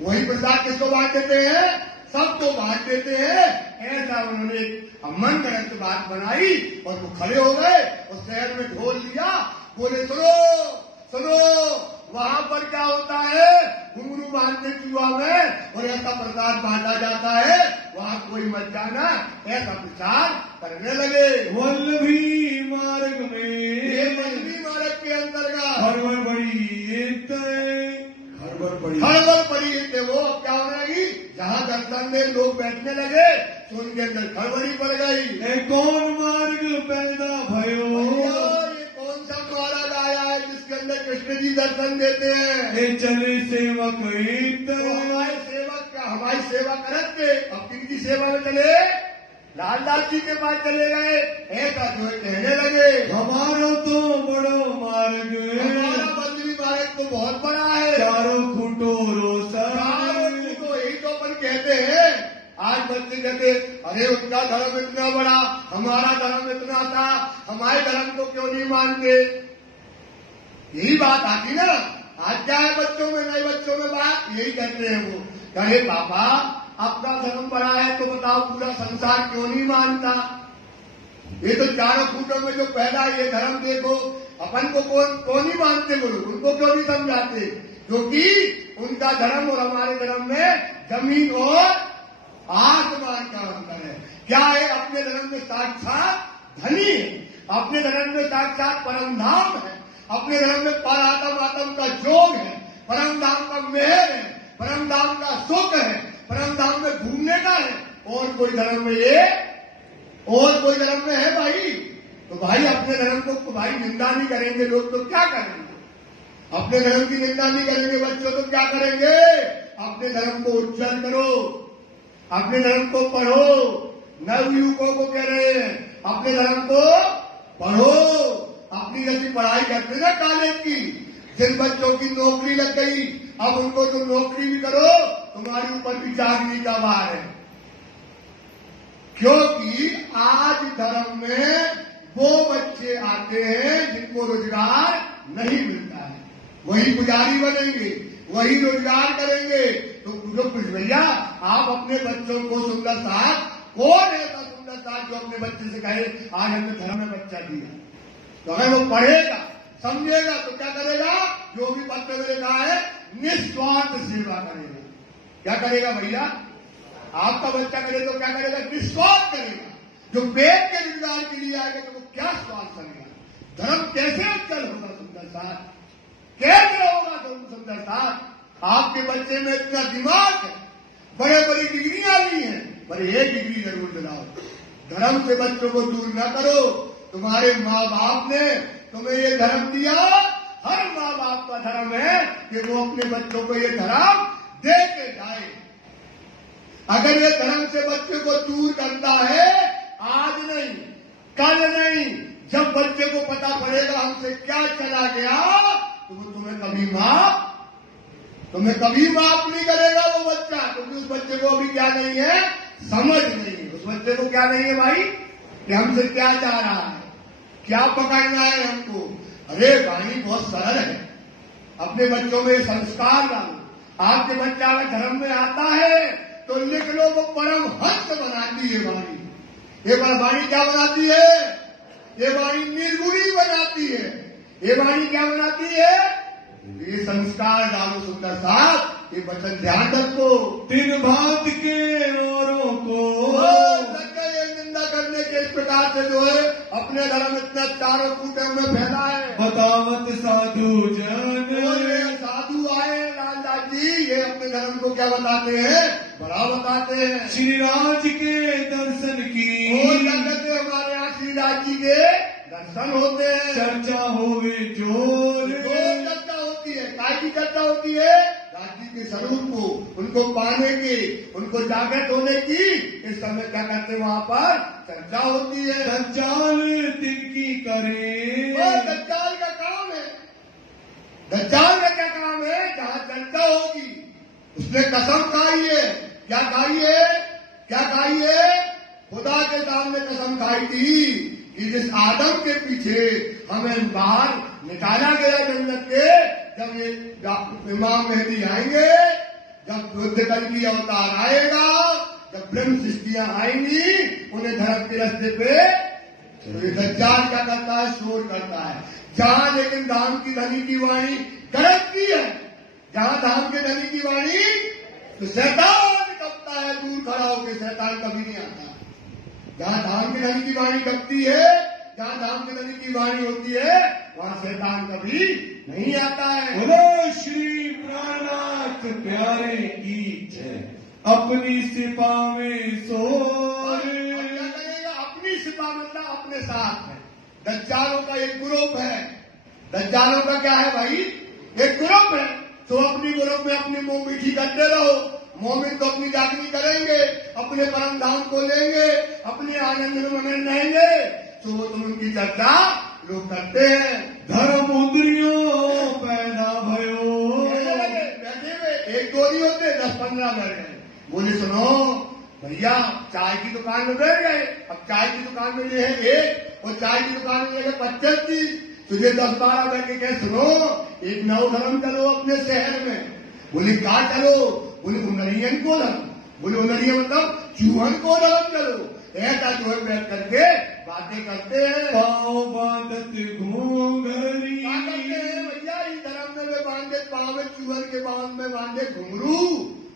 वही प्रसाद किसको बांट देते हैं? सबको बांट देते हैं। ऐसा उन्होंने मन गलत बात बनाई और वो खड़े हो गए और शहर में ढोल लिया, बोले सुनो सुनो, वहां पर क्या होता है, घुंघरू बांधते चूहा में और ऐसा प्रसाद बांटा जाता है, वहां कोई मत जाना, ऐसा प्रचार करने लगे। वल्लभी मार्ग में ये वल्लभी मार्ग के अंतर्गत हड़बड़ पड़ी खड़बड़ पड़ी थे। वो अब क्या होने लगी, जहाँ दर्शन में लोग बैठने लगे तो उनके अंदर खड़बड़ी पड़ गई। ए कौन मार्ग पैदा भयो, ये कौन सा मार्ग आया है जिसके अंदर कृष्ण जी दर्शन देते हैं? ए चले सेवक हमारी सेवा करते, अब किनकी सेवा में चले? लालदास जी के पास चले गए। ऐसा जो है कहने लगे हमारा तो बड़ो मार्ग, हमारा वल्लभी मार्ग तो बहुत बड़ा है, चारों खूंटो रोशन, यही तो अपन कहते हैं। आज बच्चे कहते अरे उनका धर्म इतना बड़ा, हमारा धर्म इतना था, हमारे धर्म को क्यों नहीं मानते? यही बात आती ना। आज क्या है बच्चों में, नए बच्चों में बात यही करते हैं। वो कहे पापा अपना धर्म बड़ा है तो बताओ पूरा संसार क्यों नहीं मानता? ये तो चारों खूंटों में जो पहला ये धर्म देखो, अपन को कौन नहीं मानते? बोलो उनको क्यों नहीं समझाते? क्योंकि उनका धर्म और हमारे धर्म में जमीन और आसमान का अंतर है। क्या है? अपने धर्म में साक्षात धनी है, अपने धर्म में साक्षात परम धाम है, अपने धर्म में परात्म आत्म का जोग है, परम धाम का मेहर है, परम धाम का सुख है, परम धाम में घूमने का है। और कोई धर्म में ये और कोई धर्म में है भाई? तो भाई अपने धर्म को तो भाई निंदा नहीं करेंगे लोग तो क्या करेंगे? अपने धर्म की निंदा नहीं करेंगे बच्चों तो क्या करेंगे? अपने धर्म को उज्जवल करो, अपने धर्म को पढ़ो। नवयुवकों को कह रहे हैं अपने धर्म को पढ़ो। अपनी जैसी पढ़ाई करते ना कॉलेज की, जिन बच्चों की नौकरी लग गई अब उनको तो नौकरी भी करो, तुम्हारे ऊपर भी जागने का वार है। क्योंकि आज धर्म में वो बच्चे आते हैं जिनको रोजगार नहीं मिलता है, वही पुजारी बनेंगे, वही रोजगार करेंगे। तो जो कुछ भैया आप अपने बच्चों को सुंदर साथ, कौन ऐसा सुंदर साथ जो अपने बच्चे से कहे आज हमने धर्म में बच्चा दिया? तो अगर वो पढ़ेगा समझेगा तो क्या करेगा? जो भी पत्र में लिखा है निस्वार्थ सेवा करेगा। क्या करेगा भैया? आपका बच्चा करे तो क्या करेगा? निस्वार्थ करेगा। जो पेट के रोजगार के लिए आएगा तो वो क्या स्वार्थ करेगा? धर्म कैसे अचल होगा सुंदर साथ? कैसे होगा सुंदर साथ? आपके बच्चे में इतना दिमाग है, बड़े बड़ी डिग्रियां ली हैं, पर एक डिग्री जरूर दिलाओ। धर्म से बच्चों को दूर न करो। तुम्हारे माँ बाप ने तुम्हें ये धर्म दिया, हर माँ बाप का धर्म है कि वो अपने बच्चों को ये धर्म दे के जाए। अगर ये धर्म से बच्चे को दूर करता है, आज नहीं कल नहीं, जब बच्चे को पता पड़ेगा हमसे क्या चला गया तो वो तुम्हें कभी माफ नहीं करेगा वो बच्चा। क्योंकि उस बच्चे को अभी क्या नहीं है, समझ नहीं है। उस बच्चे को क्या नहीं है भाई कि हमसे क्या चाह रहा है, क्या पकड़ना है हमको। अरे भाई बहुत सरल है, अपने बच्चों में संस्कार डालो। आपके बच्चा अगर धर्म में आता है तो लिख लो वो परम हंस बनाती है वाणी। ये वाणी क्या बनाती है? ये वाणी निर्गुणी बनाती है। ये वाणी क्या बनाती है? ये संस्कार डालो सुंदर साथ। ये वचन ध्यान रखो। तीन भात के औरों को निंदा करने के इस प्रकार से जो है अपने धर्म इतना चारों कूटे में फैला है। बतावत साधु जन, साधु आए लालदास जी, ये अपने धर्म को क्या बताते हैं? बड़ा बताते हैं। श्रीराज के दर्शन की हमारे यहाँ श्रीराज जी के दर्शन होते हैं। चर्चा होवे जोर, चर्चा होती है। काय की चर्चा होती है? राज जी के स्वरूप को, उनको पाने की, उनको जागृत होने की इस समय क्या करते हैं? वहाँ पर चर्चा होती है। दज्जाल तिनकी करे, दज्जाल का काम है। दज्जाल का क्या काम है? जहाँ चर्चा होगी उसने कसम खाई है। क्या खाई है? क्या खाई है? खुदा के सामने कसम खाई थी कि जिस आदम के पीछे हमें बाहर निकाला गया जन्नत के, जब ये इमाम मेहदी आएंगे, जब बुद्ध कल की अवतार आएगा, जब ब्रह्म सृष्टियां आएंगी, उन्हें धर्म के रास्ते पे तो ये दज्जाल क्या करता है, शोर करता है। जहां लेकिन धाम की धनी की वाणी गरजती है, जहां धाम के धनी की वाणी, तो शैतान कपता है, दूर खड़ा होकर शैतान कभी नहीं आता। जहां धाम के धनी की वाणी कपती है, जहां धाम के धनी की वाणी होती है, वहां शैतान कभी नहीं आता है। बोलो श्री प्राणनाथ प्यारे की जय। अपनी सिपा में सोर, क्या करेगा? अपनी सिपा मतलब अपने साथ है। दज्जालों का एक ग्रुप है, दज्जालों का क्या है भाई, एक ग्रुप है। तो अपनी ग्रुप में अपनी मुंह मीठी करते रहो। मोमिन तो अपनी जागनी करेंगे, अपने परम धाम को लेंगे, अपने आनंद में मगन रहेंगे, तो तुम उनकी चर्चा लोग करते हैं। धर्म उद्रियों पैदा भयो, बैठे हुए एक दो नहीं होते, 10-15 बैठ गए। बोले सुनो भैया, चाय की दुकान में बैठ गए, अब चाय की दुकान में ये है एक, और चाय की दुकान में ये 25-30, तुझे 10-12 बैठ के कहे सुनो एक नव धर्म चलो अपने शहर में। बोले कहा चलो? बोले उनरियन को धर्म। बोले उनरिया मतलब चूहन को धर्म चलो। ऐसा जो है बैठ करके बातें करते हैं। पाँव बांधत घूंघरी, क्या करते हैं भैया, इस धर्म में बांधे पाँव में, चूहन के बांध में बांधे घुंघरू,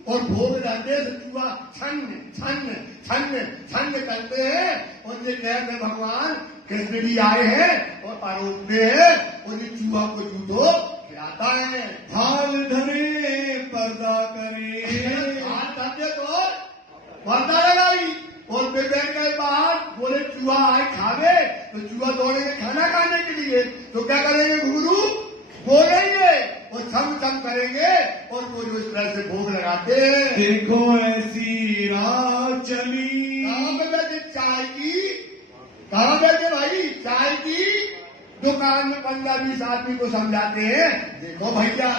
और भोग डालते चूहा छन्न छन्न छन्न छन्न करते हैं। और ये कहते भगवान कृष्ण जी आए हैं और आरोपते हैं, और ये चूहा को जूठो खिलाता है। हाल धरे पर्दा करे, हाथ धरते तो पर्दा लगाई, और वे बैठ गए बाहर। बोले चूहा आए खावे, तो चूहा दौड़ेंगे खाना खाने के लिए, तो क्या करेंगे, घुंघरू बोलेंगे और छम छम करेंगे, और वो जो इस तरह से भोग लगाते हैं। देखो ऐसी राह चली, कहाँ पे बैठे चाय की, कहाँ बैठे भाई चाय की दुकान में 15-20 आदमी को समझाते हैं, देखो भैया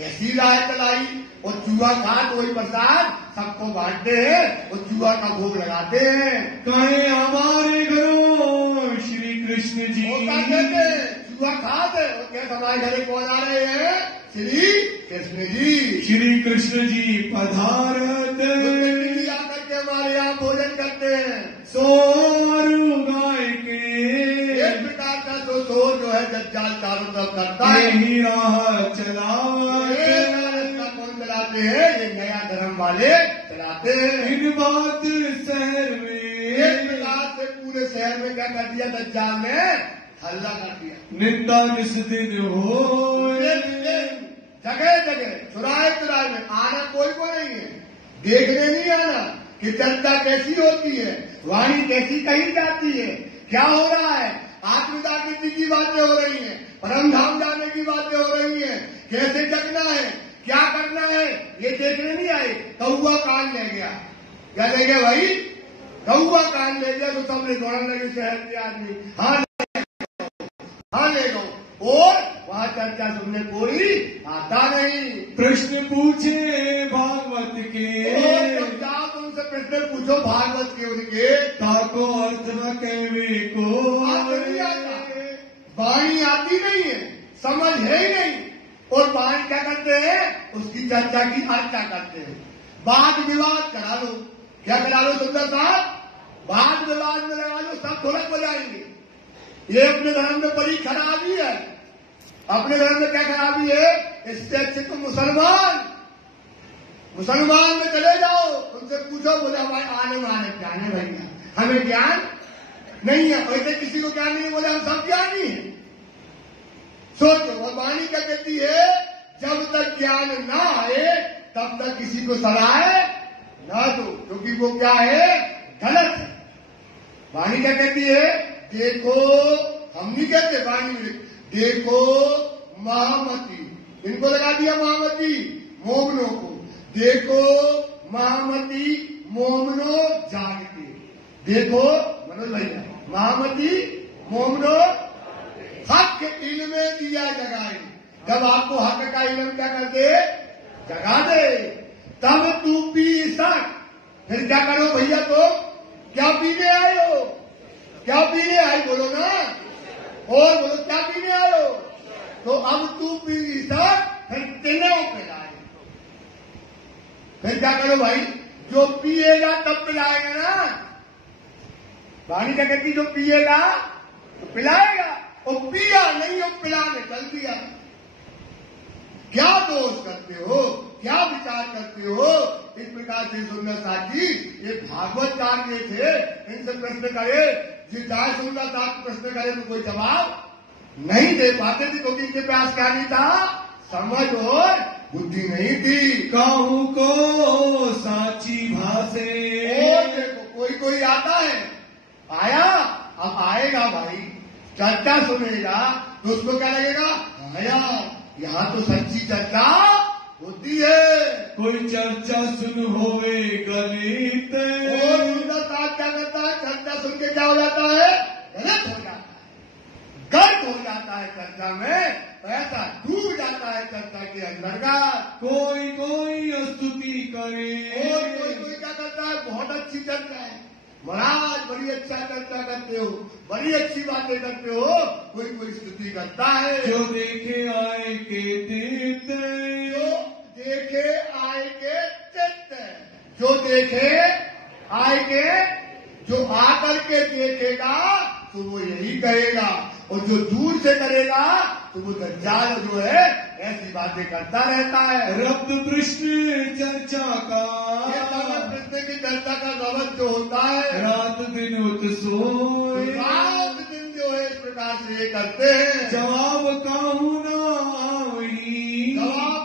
ऐसी राह चलाई, और चूहा खा तो वही प्रसाद सबको बांटते हैं, और चूहा का भोग लगाते हैं। कहे हमारे घरों श्री कृष्ण जी, वो क्या कहते हैं, चूहा खा दे, और क्या हमारे घरे कौन आ रहे हैं, श्री कृष्ण जी। श्री कृष्ण जी पधारत, आकर के हमारे यहाँ भोजन करते हैं। सोरू गाय के, एक प्रकार का तो शोर जो है दज्जाल चारों तरफ करता है। यही राह चलावत, रास्ता कौन चलाते हैं, ये नया धर्म वाले चलाते हैं। इन बात शहर में, एक प्रकार से पूरे शहर में क्या कर दिया दज्जाल ने, हल्ला कर दिया। निंदा किस दिन हो, जगह जगह चुराए में आना कोई को नहीं है, देखने नहीं आना कि चर्चा कैसी होती है, वाणी कैसी कही जाती है, क्या हो रहा है, आत्मजागृति की बातें हो रही हैं, परम धाम जाने की बातें हो रही हैं, कैसे जगना है, क्या करना है, ये देखने नहीं आए। कौआ कान ले गया, क्या ले गया भाई, कौआ कान ले गया, तो सबने दौड़ने लगे शहर के आदमी, हाँ ले गो, और वहां चर्चा सुनने कोई आता नहीं। प्रश्न पूछे भागवत के, जाओ तुमसे प्रश्न पूछो भागवत के, उनके ताको अर्थ न कहवे को, नहीं आता, वाणी आती नहीं है, समझ है ही नहीं, और वाणी क्या करते हैं, उसकी चर्चा की चर्चा करते हैं। वाद विवाद करा लो, क्या करा लो सुंदर साहब, वाद विवाद में लगा लो, सब ढोलक बजाएंगे। ये अपने धर्म में बड़ी खराबी है। अपने धर्म में क्या खराबी है, इससे अच्छे तो मुसलमान में चले जाओ, उनसे पूछो, बोले हमारे आने ज्ञान है भैया, हमें ज्ञान नहीं है। वैसे किसी को ज्ञान नहीं, बोले हम सब ज्ञानी हैं। सोचो, और वाणी क्या कहती है, जब तक ज्ञान ना आए तब तक किसी को सलाह ना दो, क्योंकि वो क्या है, गलत है। वाणी क्या कहती है, देखो, हम नहीं कहते वाणी में, देखो महामती, इनको लगा दिया महामती मोमनों को, देखो महामती मोमनो जागते, देखो मनोज भैया, महामती मोमनो हक इल्म दिया जगाए, जब आपको हक का इल्म क्या कर दे, जगा दे, तब तू पी सक। फिर क्या करो भैया, तो क्या पीने आए हो, क्या पीने आई बोलो ना, और बोलो क्या पीने आयो। तो अब तू पी सब, फिर तीनों पिलाए। फिर क्या करो भाई, जो पिएगा तब पिलाएगा ना। वाणी क्या कहती, जो पिएगा तो पिलाएगा, और पिया नहीं हो पिलाने चल दिया। क्या दोष करते हो, क्या विचार करते हो। इस प्रकार से सुंदर साथी ये भागवत चार्य थे, इनसे प्रश्न करे, जिस सुंदर साथ प्रश्न करे तो कोई जवाब नहीं दे पाते थे, क्योंकि इनके पास क्या नहीं था, समझ और बुद्धि नहीं थी। काहू को साची भाषे। और देखो कोई आता है, आया, अब आएगा भाई, चर्चा सुनेगा तो उसको क्या लगेगा, आया यहाँ तो सच्ची चर्चा होती है। कोई चर्चा सुन होवे गलित। और सुंदर साथ क्या करता है, चर्चा सुन के क्या हो जाता है, गलत हो जाता है, गर्क हो जाता है चर्चा में, ऐसा डूब जाता है चर्चा के अंदर का। कोई स्तुति करे। और कोई क्या करता है, बहुत अच्छी चर्चा है महाराज, बड़ी अच्छा चर्चा करते हो, बड़ी अच्छी बातें करते हो, कोई स्तुति करता है। जो देखे आए के चित्त। जो देखे आए के चित्त, जो देखे आए के, जो आकर के देखेगा तो वो यही कहेगा, और जो दूर से करेगा तो वो दज्जाल जो है ऐसी बातें करता रहता है। रब्द कृष्ण चर्चा का। कृष्ण की चर्चा का रवत जो होता है, रात दिन उत्सोए। रात दिन जो है इस प्रकार से ये करते हैं। जवाब काहू ना आवई। जवाब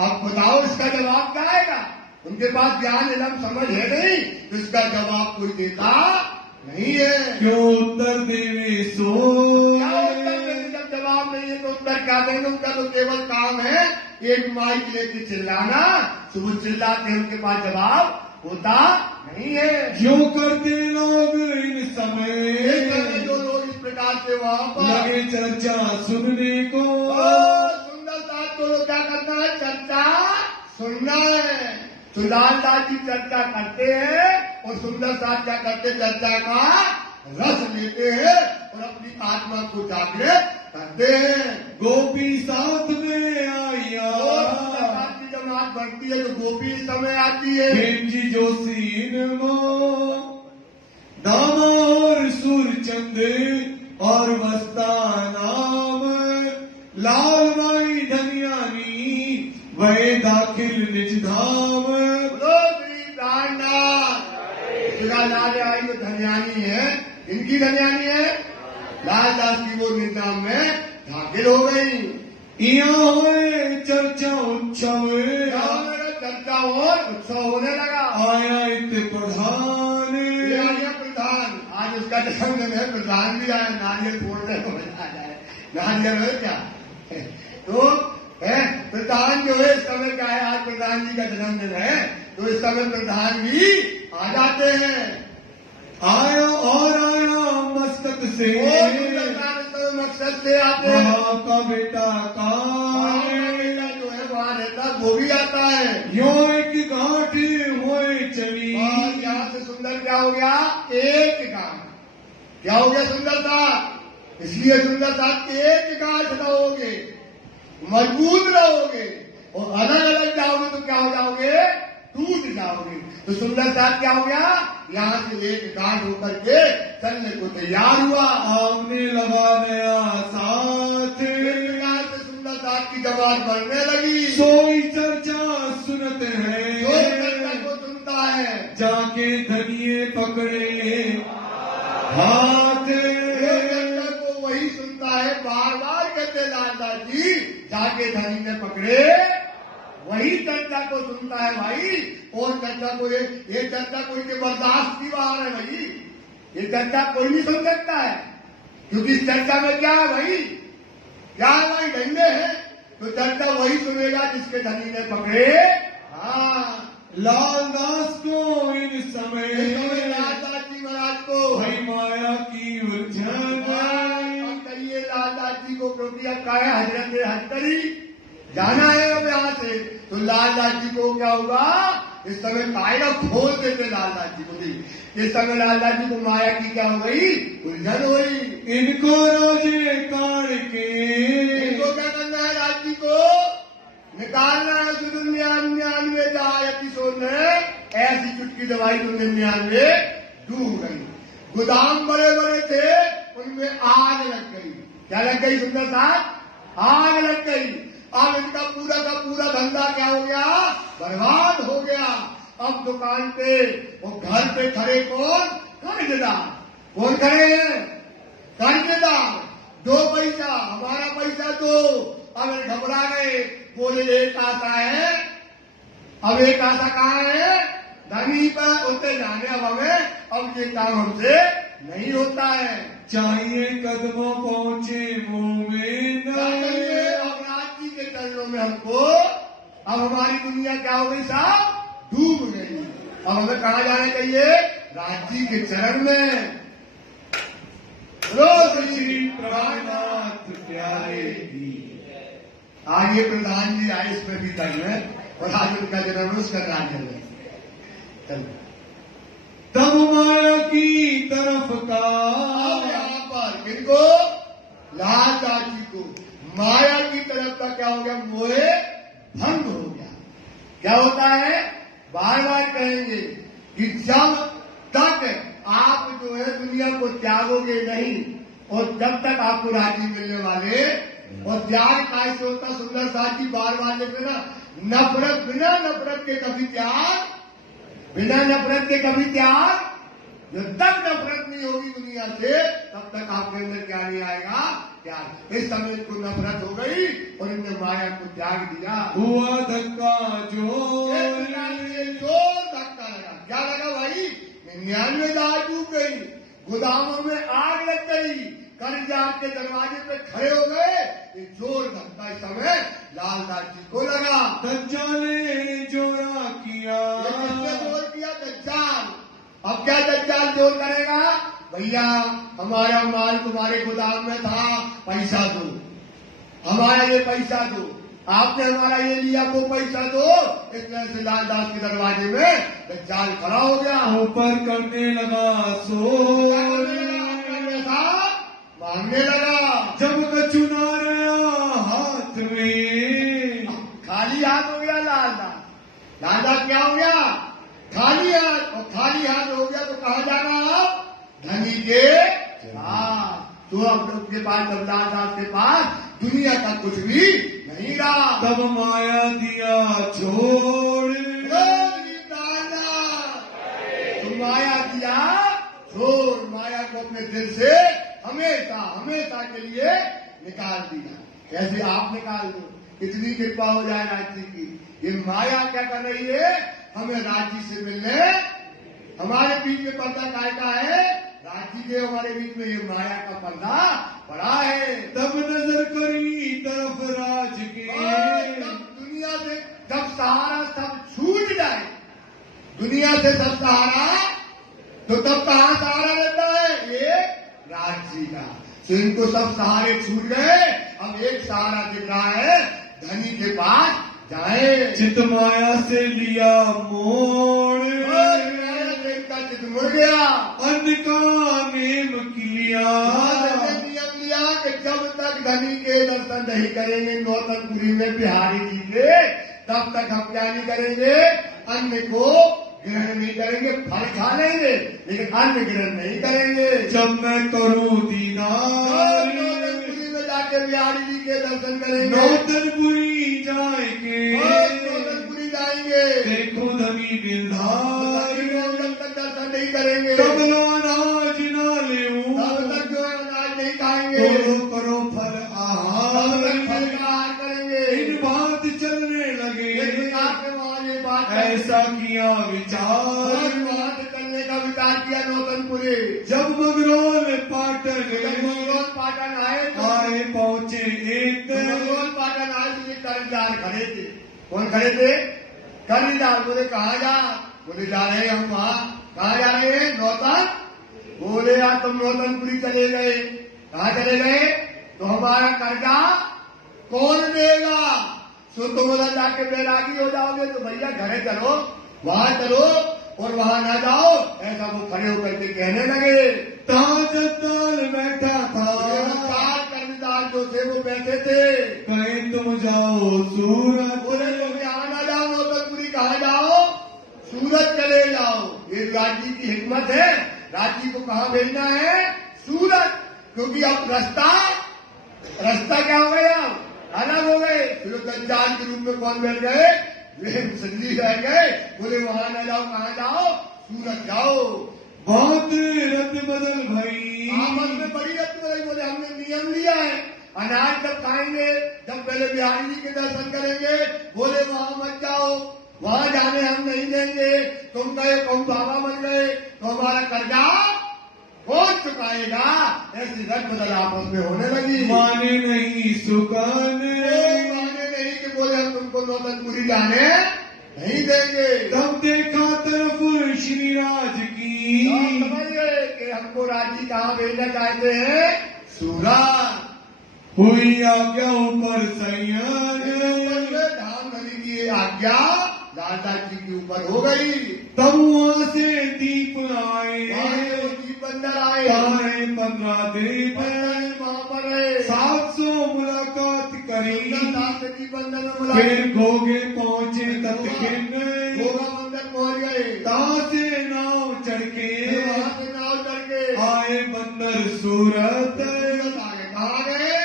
आप बताओ, इसका जवाब क्या आएगा। उनके पास ज्ञान इलम समझ है नहीं, तो इसका जवाब कोई देता नहीं है। क्यों उत्तर देवे सो। क्या उत्तर देने, जब जवाब नहीं है तो उत्तर क्या देंगे। उनका तो केवल काम है एक माइक लेके चिल्लाना, तो वो चिल्लाते हैं, उनके पास जवाब होता नहीं है। क्यों करते लोग इन समय। जो लोग इस प्रकार से वहां पर लगे चर्चा सुनने को। सुंदर साथ को लोग क्या करना है, चर्चा सुनना है। तो लालदास जी चर्चा करते हैं, और सुंदर साथ क्या करते, चर्चा का रस लेते हैं और अपनी आत्मा को जागृत करते हैं। गोपी साथ में आया। सुंदर साथ की जमात बढ़ती है तो गोपी इस समय आती है। भेंजी जोशीन मो दामोर सूरचंद और वस्ता नाम। लाल माई धनियानी वह दाखिल निज धाम। लाल आई जो धनियानी है, इनकी धनियानी है, लालदास की वो निजाम में दाखिल हो गई। यहाँ होए चर्चा उत्सव। चर्चा और उत्सव होने लगा। आया इत प्रधान। प्रधान, आज उसका जन्मदिन है, प्रधान भी आया, नारियल फोड़ने को आ जाए, नारियल है क्या। तो प्रधान जो है इस समय क्या है, आज प्रधान जी का जन्मदिन है, तो इस समय प्रधान भी आ जाते हैं। आया और आया मस्तक से। मकसद से आते हैं। वहाँ का बेटा का जो है वहाँ रहता, वो भी आता है। यो एक गांठ हुए चली। यहाँ से सुंदर क्या हो गया, एक गांठ। क्या हो गया सुंदरता, इसलिए सुंदरता एक गांठ रहोगे, मजबूत रहोगे, और अलग अलग जाओगे तो क्या हो जाओगे, टूट जाओगे। तो सुंदरता क्या हो गया, यहाँ से एक गांठ होकर के चलने को तैयार हुआ। हमने लगा नया साथ। सुंदरता की जवान बढ़ने लगी। सोई चर्चा सुनते हैं। चर्चा को सुनता है, जाके धनिये पकड़े हाथ। चर्चा को वही सुनता है, बार बार कहते लालदास जी, जाके धनी ने पकड़े, वही चर्चा को सुनता है भाई। और चर्चा को ये चर्चा कोई के बर्दाश्त की बाहर है भाई, ये चर्चा कोई नहीं सुन सकता है, क्योंकि इस चर्चा में क्या है भाई, क्या है भाई, डंडे हैं। तो चर्चा वही सुनेगा जिसके धनी ने पकड़े। हाँ, लालदास को इन समय लालदास जी महाराज को भाई माया की उलझन। करिए लालदास जी को, क्योंकि अब क्या है, हजरत हज करी जाना है अब यहाँ से। तो लालदास जी को क्या होगा, इस समय कायदा खोल देते लालदास जी को। देखिए इस समय लालदास जी को माया की क्या हो गई, उलझन हुई। इनको राजे काढ़ के, इनको क्या करना है, राज्य को निकालना है। सुन 99 एपिसोड में ऐसी चुटकी दवाई तो 99 डूब गई। गोदाम बड़े बड़े थे, उनमें आग लग गई। क्या लग गई सुंदर साहब, आग लग गई। अब इनका पूरा का पूरा धंधा क्या हो गया, बर्बाद हो गया। अब दुकान पे वो घर पे खड़े कौन, कर्जदार। कौन खड़े हैं, कर्जदार। 2 पैसा हमारा पैसा दो। अब घबरा गए, बोले एक आशा है। अब एक आशा कहाँ है, धनी पर उतरे जाने। अब हमें अब ये काम हमसे नहीं होता है। चाहिए कदमों पहुंचे मुंह में न, अब राज्य के चरणों में हमको, अब हमारी दुनिया क्या हो गई साहब, डूब गई। अब हमें कहाँ जाना चाहिए, राज्य के चरण में। श्री प्राणनाथ प्यारे की। आगे प्रधान जी आए, इसमें भी तय है, और आज उनका जन्म उसका राज्य में। चलो तब माया की तरफ का, यहाँ पर किनको, लालदास जी को माया की तरफ का क्या हो गया, मोहे भंग हो गया। क्या होता है, बार बार कहेंगे कि जब तक आप जो है दुनिया को त्यागोगे नहीं, और जब तक आपको राजी मिलने वाले, और त्याग कैसे होता, सुंदर साथ जी बार बार लिखे ना, नफरत, बिना नफरत के कभी त्याग, बिना नफरत के कभी त्याग। जब तक नफरत नहीं होगी दुनिया से, तब तक आपके अंदर क्या नहीं आएगा, त्याग। इस समय को नफरत हो गई और इनने माया को त्याग दिया। हुआ धक्का जोर धक्का लगा। क्या लगा भाई, 99 दाल डूब गई, गोदामों में आग लग गई, कर्ज आपके दरवाजे पे खड़े हो गए। ये जोर धक्का इस समय लालदास जी को लगा। दज्जाल ने जोरा किया, किसने जोर किया, दज्जाल। अब क्या दज्जाल जोर करेगा, भैया हमारा माल तुम्हारे गोदाम में था, पैसा दो, हमारा ये पैसा दो, आपने हमारा ये लिया वो पैसा दो। इस तरह से लालदास के दरवाजे में दज्जाल खड़ा हो गया। ऊपर करने लगा सो, मांगने लगा। जब कचुना रहा हाथ में, खाली हाथ हो गया लालदास। लालदास क्या हो गया, खाली हाथ। और खाली हाथ हो गया तो कहाँ जाना, आप धनी के पास। तो अब उसके पास, जब लालदास के पास दुनिया का कुछ भी नहीं रहा, तब माया दिया छोड़, तो माया दिया छोड़। माया को अपने दिल से हमेशा हमेशा के लिए निकाल दिया। कैसे आप निकाल दो, इतनी कृपा हो जाए राज्य की। ये माया क्या कर रही है, हमें राज्य से मिलने, हमारे बीच में पर्दा काय का है, राज्य के हमारे बीच में ये माया का पर्दा पड़ा है। तब नजर करी तरफ राज के, जब दुनिया से जब सहारा सब छूट जाए, दुनिया से सब सहारा, तो तब कहाँ सहारा रहता है, ये राज्य का। तो इनको सब सहारे छूट गए, अब एक सहारा दिख रहा है, धनी के पास जाए। चित माया से लिया मोड़, का चित मुड़ गया। अन्न का नेम किया, नियम लिया कि जब तक धनी के दर्शन नहीं करेंगे नौतनपुरी में बिहारी जी के, तब तक हम क्या नहीं करेंगे, अन्न को ग्रहण नहीं करेंगे। फल खा लेंगे लेकिन अन्न ग्रहण नहीं करेंगे। जब मैं करूँ दीदार, नौतनपुरी में जाके बिहारी जी के दर्शन करेंगे, नौतनपुरी जाएंगे, नौतनपुरी जाएंगे, देखो धनी दिलदार, जब तक दर्शन नहीं करेंगे, तब अनाज ना ले, तब तक जो है अनाज नहीं खाएंगे, करो फल आहार, फल का आहार करेंगे। इन बात चलने लगे, बात ऐसा किया विचार, वहां से चलने का विचार किया नौतनपुरी। जब मगरौल पाटन, मंगोल पाटन आए तो आए पहुंचे एक दिन, मंगोल पाटन आए तो कर्जदार खड़े थे। कौन खड़े थे, कर्जदार। बोले कहाँ जा, बोले जा रहे हैं हम वहाँ। कहाँ जा रहे हैं, नौतन। बोले यार तुम नौतनपुरी चले गए, कहाँ चले गए, तो हमारा कर्जा कौन देगा। सो तुम उधर जाके बैरागी हो जाओगे तो भैया घरे चलो, वहां चलो और वहां ना जाओ, ऐसा वो खड़े होकर के कहने लगे। ताजदार बैठा था, कर्मदार जो थे वो बैठे थे। कहीं तुम जाओ सूरत, बोले तुम यहाँ ना जाओ, नौतनपुरी कहाँ जाओ, सूरत चले जाओ। ये राज्य की हिकमत है, राज्य को कहाँ भेजना है, सूरत। क्योंकि अब रास्ता क्या हो गया, अलग हो गए। फिर दज्जाल के रूप में कौन बैठ गए, वे मुसल्ली रह गए। बोले वहां न जाओ, कहाँ जाओ, सूरत जाओ। बहुत रद्द बदल भाई, मन में बड़ी रद्द बदल। बोले हमने नियम लिया है, अनाज जब खाएंगे, जब पहले बिहारी जी के दर्शन करेंगे। बोले वहां मत जाओ, वहां जाने हम नहीं देंगे। तुम गए कौन बाबा बन गए तो हमारा कर्जा कौन चुकाएगा। ऐसी रद्द बदल आपस में होने लगी। माने नहीं सुकाने, माने नहीं कि बोले हम तुमको नौतनपुरी जाने नहीं देंगे। तब देखा तरफ श्रीराज की, समझ गए कि हमको राज्य कहाँ भेजना चाहते हैं, सूरत। हुई आज्ञा ऊपर सैयद, धाम धरी की आज्ञा दादा जी के ऊपर हो गई। तब वहां से दीप आए, दीप अंदर आए, 15 दीप वहां पर है। 700 मुलाकात करी, दीप अंदर में मुलाकात। फिर घोगे पहुंचे तत्किन, घोगा मंदिर पहुंच गए। कहाँ से नाव चढ़ के, वहां से नाव चढ़ के आए बंदर सूरत। कहाँ गए,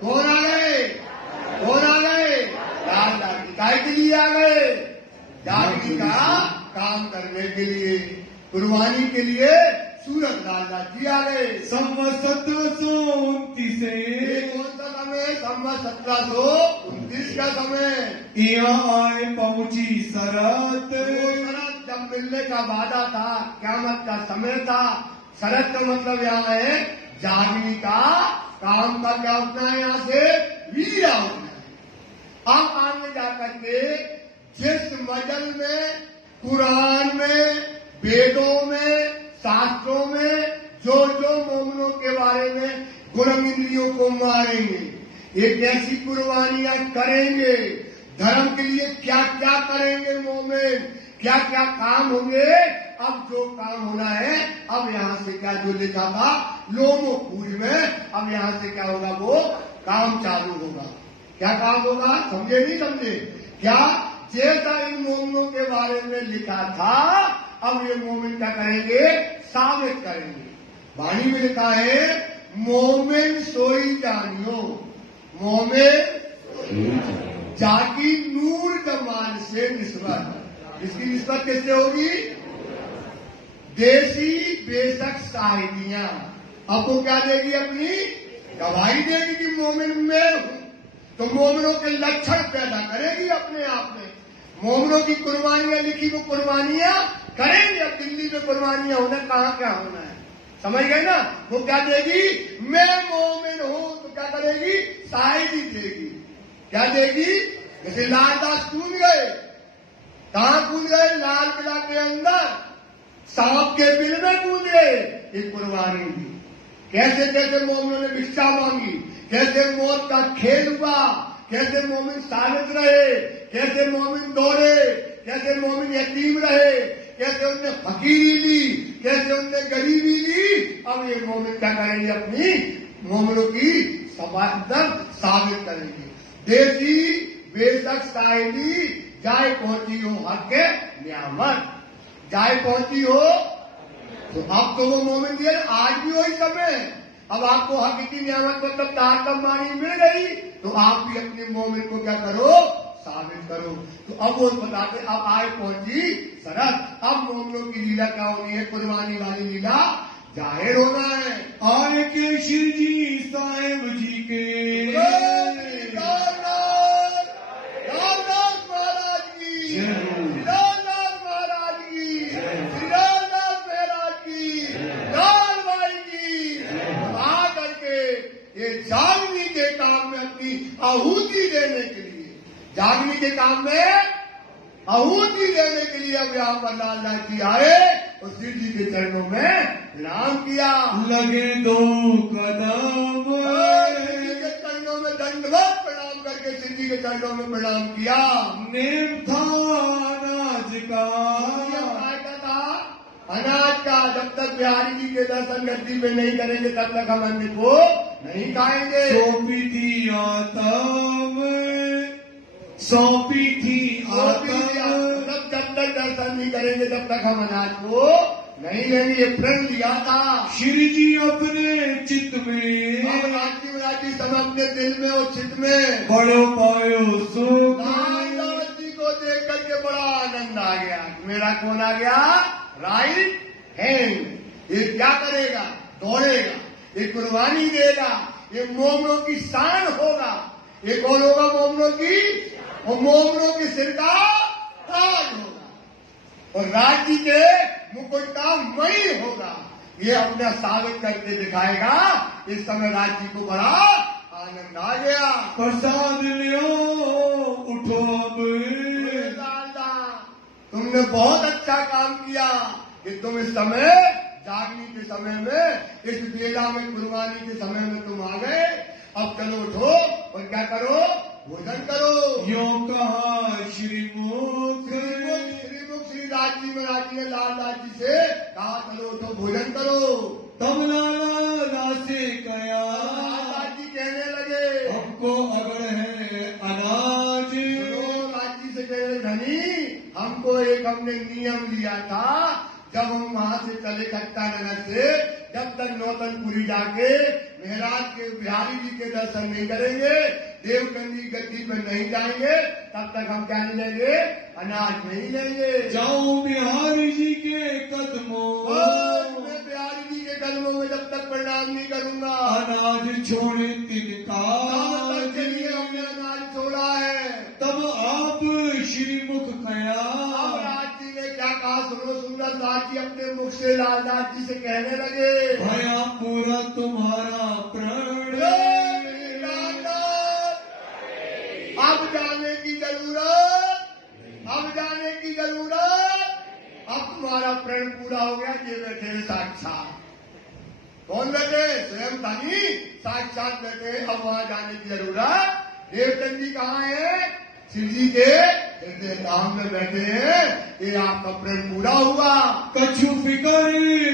कौन आ गए, कौन आ गए, दादा की काय के लिए आ गए, जागनी का काम करने के लिए, कुर्बानी के लिए सूरत लाला जी आ गए। 1729 से कौन सा समय, 1729 का समय। यहाँ आए पहुंची शरत, शरत जब मिलने का वादा था, क़यामत का समय था। शरत का मतलब यहाँ है जागनी का काम का क्या उठना है, यहाँ से वीरा उठना है। अब आगे जाकर के जिस मजल में, कुरान में, वेदों में, शास्त्रों में जो जो मोमिनों के बारे में गुरम इंद्रियों को मारेंगे, ये कैसी कुर्बानियां करेंगे, धर्म के लिए क्या क्या करेंगे मोमिन, क्या क्या काम होंगे। अब जो काम होना है, अब यहाँ से क्या जो लिखा था लोमो पूरी में, अब यहाँ से क्या होगा, वो काम चालू होगा। क्या काम होगा, समझे नहीं समझे, क्या जैसा इन मोमिनों के बारे में लिखा था, अब ये मोमिन क्या करेंगे, साबित करेंगे। वाणी में लिखा है मोमिन सोई जानियो, मोमिन जाकी नूर जमाल से निस्बत। इसकी निस्बत कैसे होगी, देसी बेशक साहिबियां। अब वो क्या देगी, अपनी गवाही देगी कि मोमिन में हूं, तो मोमिनों के लक्षण पैदा करेगी अपने आप में। मोमिनों की कुर्बानियां लिखी, वो कुर्बानियां करेंगे। अब दिल्ली में कुर्बानियां होना, कहाँ क्या होना है, समझ गए ना। वो क्या देगी, मैं मोमिन हूं, तो क्या करेगी, शाहिदी देगी। क्या देगी, जैसे लालदास कूद गए, कहाँ कूद गए, लाल किला के अंदर सांप के बिल में कूद गए, एक कुर्बानी दी। कैसे कैसे मोमिनों ने भिक्षा मांगी, कैसे मौत का खेल हुआ, कैसे मोमिन साबित रहे, कैसे मोमिन दौड़े, कैसे मोमिन यतीम रहे, कैसे उनने फकीरी ली, कैसे उनने गरीबी ली। अब ये मोमिन क्या करेंगे, अपनी मोमिनों की समानता साबित करेंगे। देसी बेशक साहिबी जाए पहुंची हो हक के नियामत, जाए पहुंची हो। तो अब तो वो मोमिन दिया, आज भी वही समय। अब आपको हक की नियामत मतलब ताकत मानी मिल गई, तो आप भी अपने मोमिन को क्या करो, साबित करो। तो अब वो बताते, अब आए पहुंची शरत। अब मोमिनों की लीला क्या होनी है, कुर्बानी वाली लीला जाहिर होना है। आए के श्री जी साहेब जी के, रामदास महाराज की, रामदास महाराज की, रामदास महाराज की, लाल भाई की। आ करके ये जागनी के काम में अपनी आहुति देने के लिए, जागनी के काम में आहुति देने के लिए अब यहाँ पर लालदास जी आए और शिव जी के चरणों में प्रणाम किया। लगे 2 कदम, शिव जी के चरणों में दंडवत करके शिव जी के चरणों में प्रणाम किया। नेम था अनाज का, अनाज का जब तक बिहारी जी के दर्शन गद्दी पे नहीं करेंगे तब तक हम अन्न को नहीं खाएंगे। सौंपी थी आत्म जब तक दर्शन नहीं करेंगे तब तक हम अनाज को नहीं लेंगे। ये प्रण लिया था श्री जी अपने चित्त में, राजी सब अपने दिल में और चित्त में बड़ो पायो सुख। जी को देख करके बड़ा आनंद आ गया। मेरा कौन आ गया? Right hand. ये क्या करेगा? दौड़ेगा, ये कुर्बानी देगा, ये मोमनों की शान होगा। ये कौन होगा? मोमनों की, और मोमनों के सिर का ताज होगा, और राज्य के मुकुट का मणि होगा। ये अपना साबित करके दिखाएगा। इस समय राज्य को बड़ा आनंद आ गया। प्रसाद लियो उठो अब। तुमने बहुत अच्छा काम किया कि तुम इस समय जागने के समय में, इस बेला में, कुर्बानी के समय में तुम आ गए। अब चलो उठो और क्या करो? भोजन करो। यो कहा श्रीमुख श्री राजी महाराज ने लाल जी से कहा चलो उठो भोजन करो। तब लाला से कया जी कहने लगे हमको अगर है अनाज। राजी से कहने धनी हमको एक हमने नियम लिया था जब हम वहां से चले कट्टा नगर से, जब तक नौतनपुरी जाके महाराज के बिहारी जी के दर्शन नहीं करेंगे, देवकंदी गद्दी पर नहीं जाएंगे, तब तक हम क्या नहीं लेंगे? अनाज नहीं लेंगे। जाऊं बिहारी जी के कदमों, मैं बिहारी जी के कदमों में जब तक प्रणाम नहीं करूंगा। अनाज छोड़े तिनका के लिए हमने अनाज छोड़ा है। तब आप श्रीमुख कया। क्या कहा? सुनो सुंदर दास जी अपने मुख से लालदास जी से कहने लगे भया पूरा तुम्हारा प्रण। अब जाने की जरूरत, अब जाने की जरूरत। अब तुम्हारा प्रण पूरा हो गया। ये बैठे साक्षात। कौन बैठे? स्वयं धनी साक्षात बैठे। अब वहां जाने की जरूरत। देवचंद जी कहाँ है? शिव जी के हृदय धाम में बैठे हैं। ये आपका प्रेम पूरा हुआ। कछु फिकर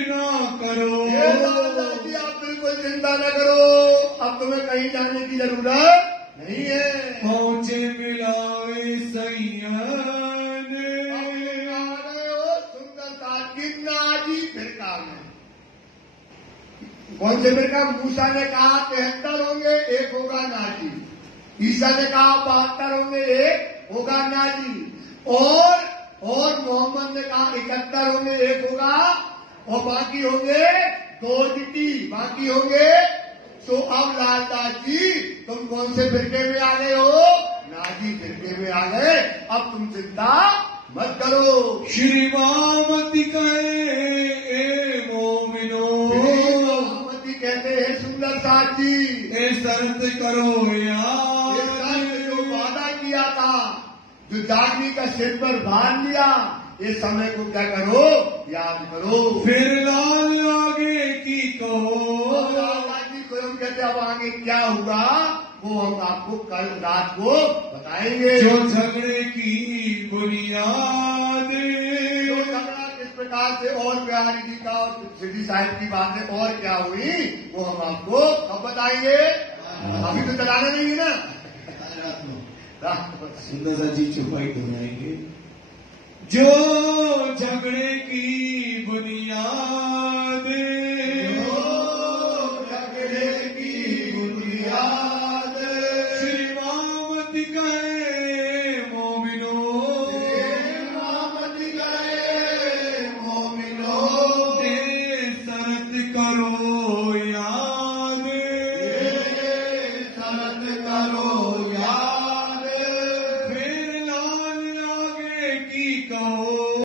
ना करो। जी आप बिल्कुल चिंता न करो। अब तुम्हें कहीं जाने की जरूरत नहीं है। पहुंचे मिलावे सैयन। सुंदर साथ कितना जी फिरका में। कौन से फिरका? मूसा ने कहा 73 होंगे, एक होगा नाजी। ईसा ने कहा 72 होंगे, एक होगा नाजी। और मोहम्मद ने कहा 71 होंगे, एक होगा, और बाकी होंगे 2 चिट्ठी, बाकी होंगे। तो अब लालदास जी तुम कौन से फिरके में आ गए हो? नाजी फिरके में आ गए। अब तुम चिंता मत करो। श्री मामती कहे मोमिनो। मामती कहते हैं सुंदर साथ जी ए शर्त करो यार। जो वादा किया था, जो दागी का सिर पर बांध लिया, ये समय को क्या करो? याद करो। फिर लाल आगे की कहो। जी को हम कहते अब आगे क्या हुआ वो हम आपको कल रात को बताएंगे। जो झगड़े की बुनियाद, झगड़ा किस प्रकार से और बिहारी जी का और सिद्धि साहिब की बातें और क्या हुई वो हम आपको कब बताएंगे। अभी तो चलाना नहीं है ना। सुंदर सा जी चुपाई बनाएंगे। जो झगड़े की बुनियाद, झगड़े की बुनियाद, श्री मामती कहे मोमिनो। मामती कहे मोमिनो। शरत करो याद, शरत करो याद। फिर लाल आगे की कहो।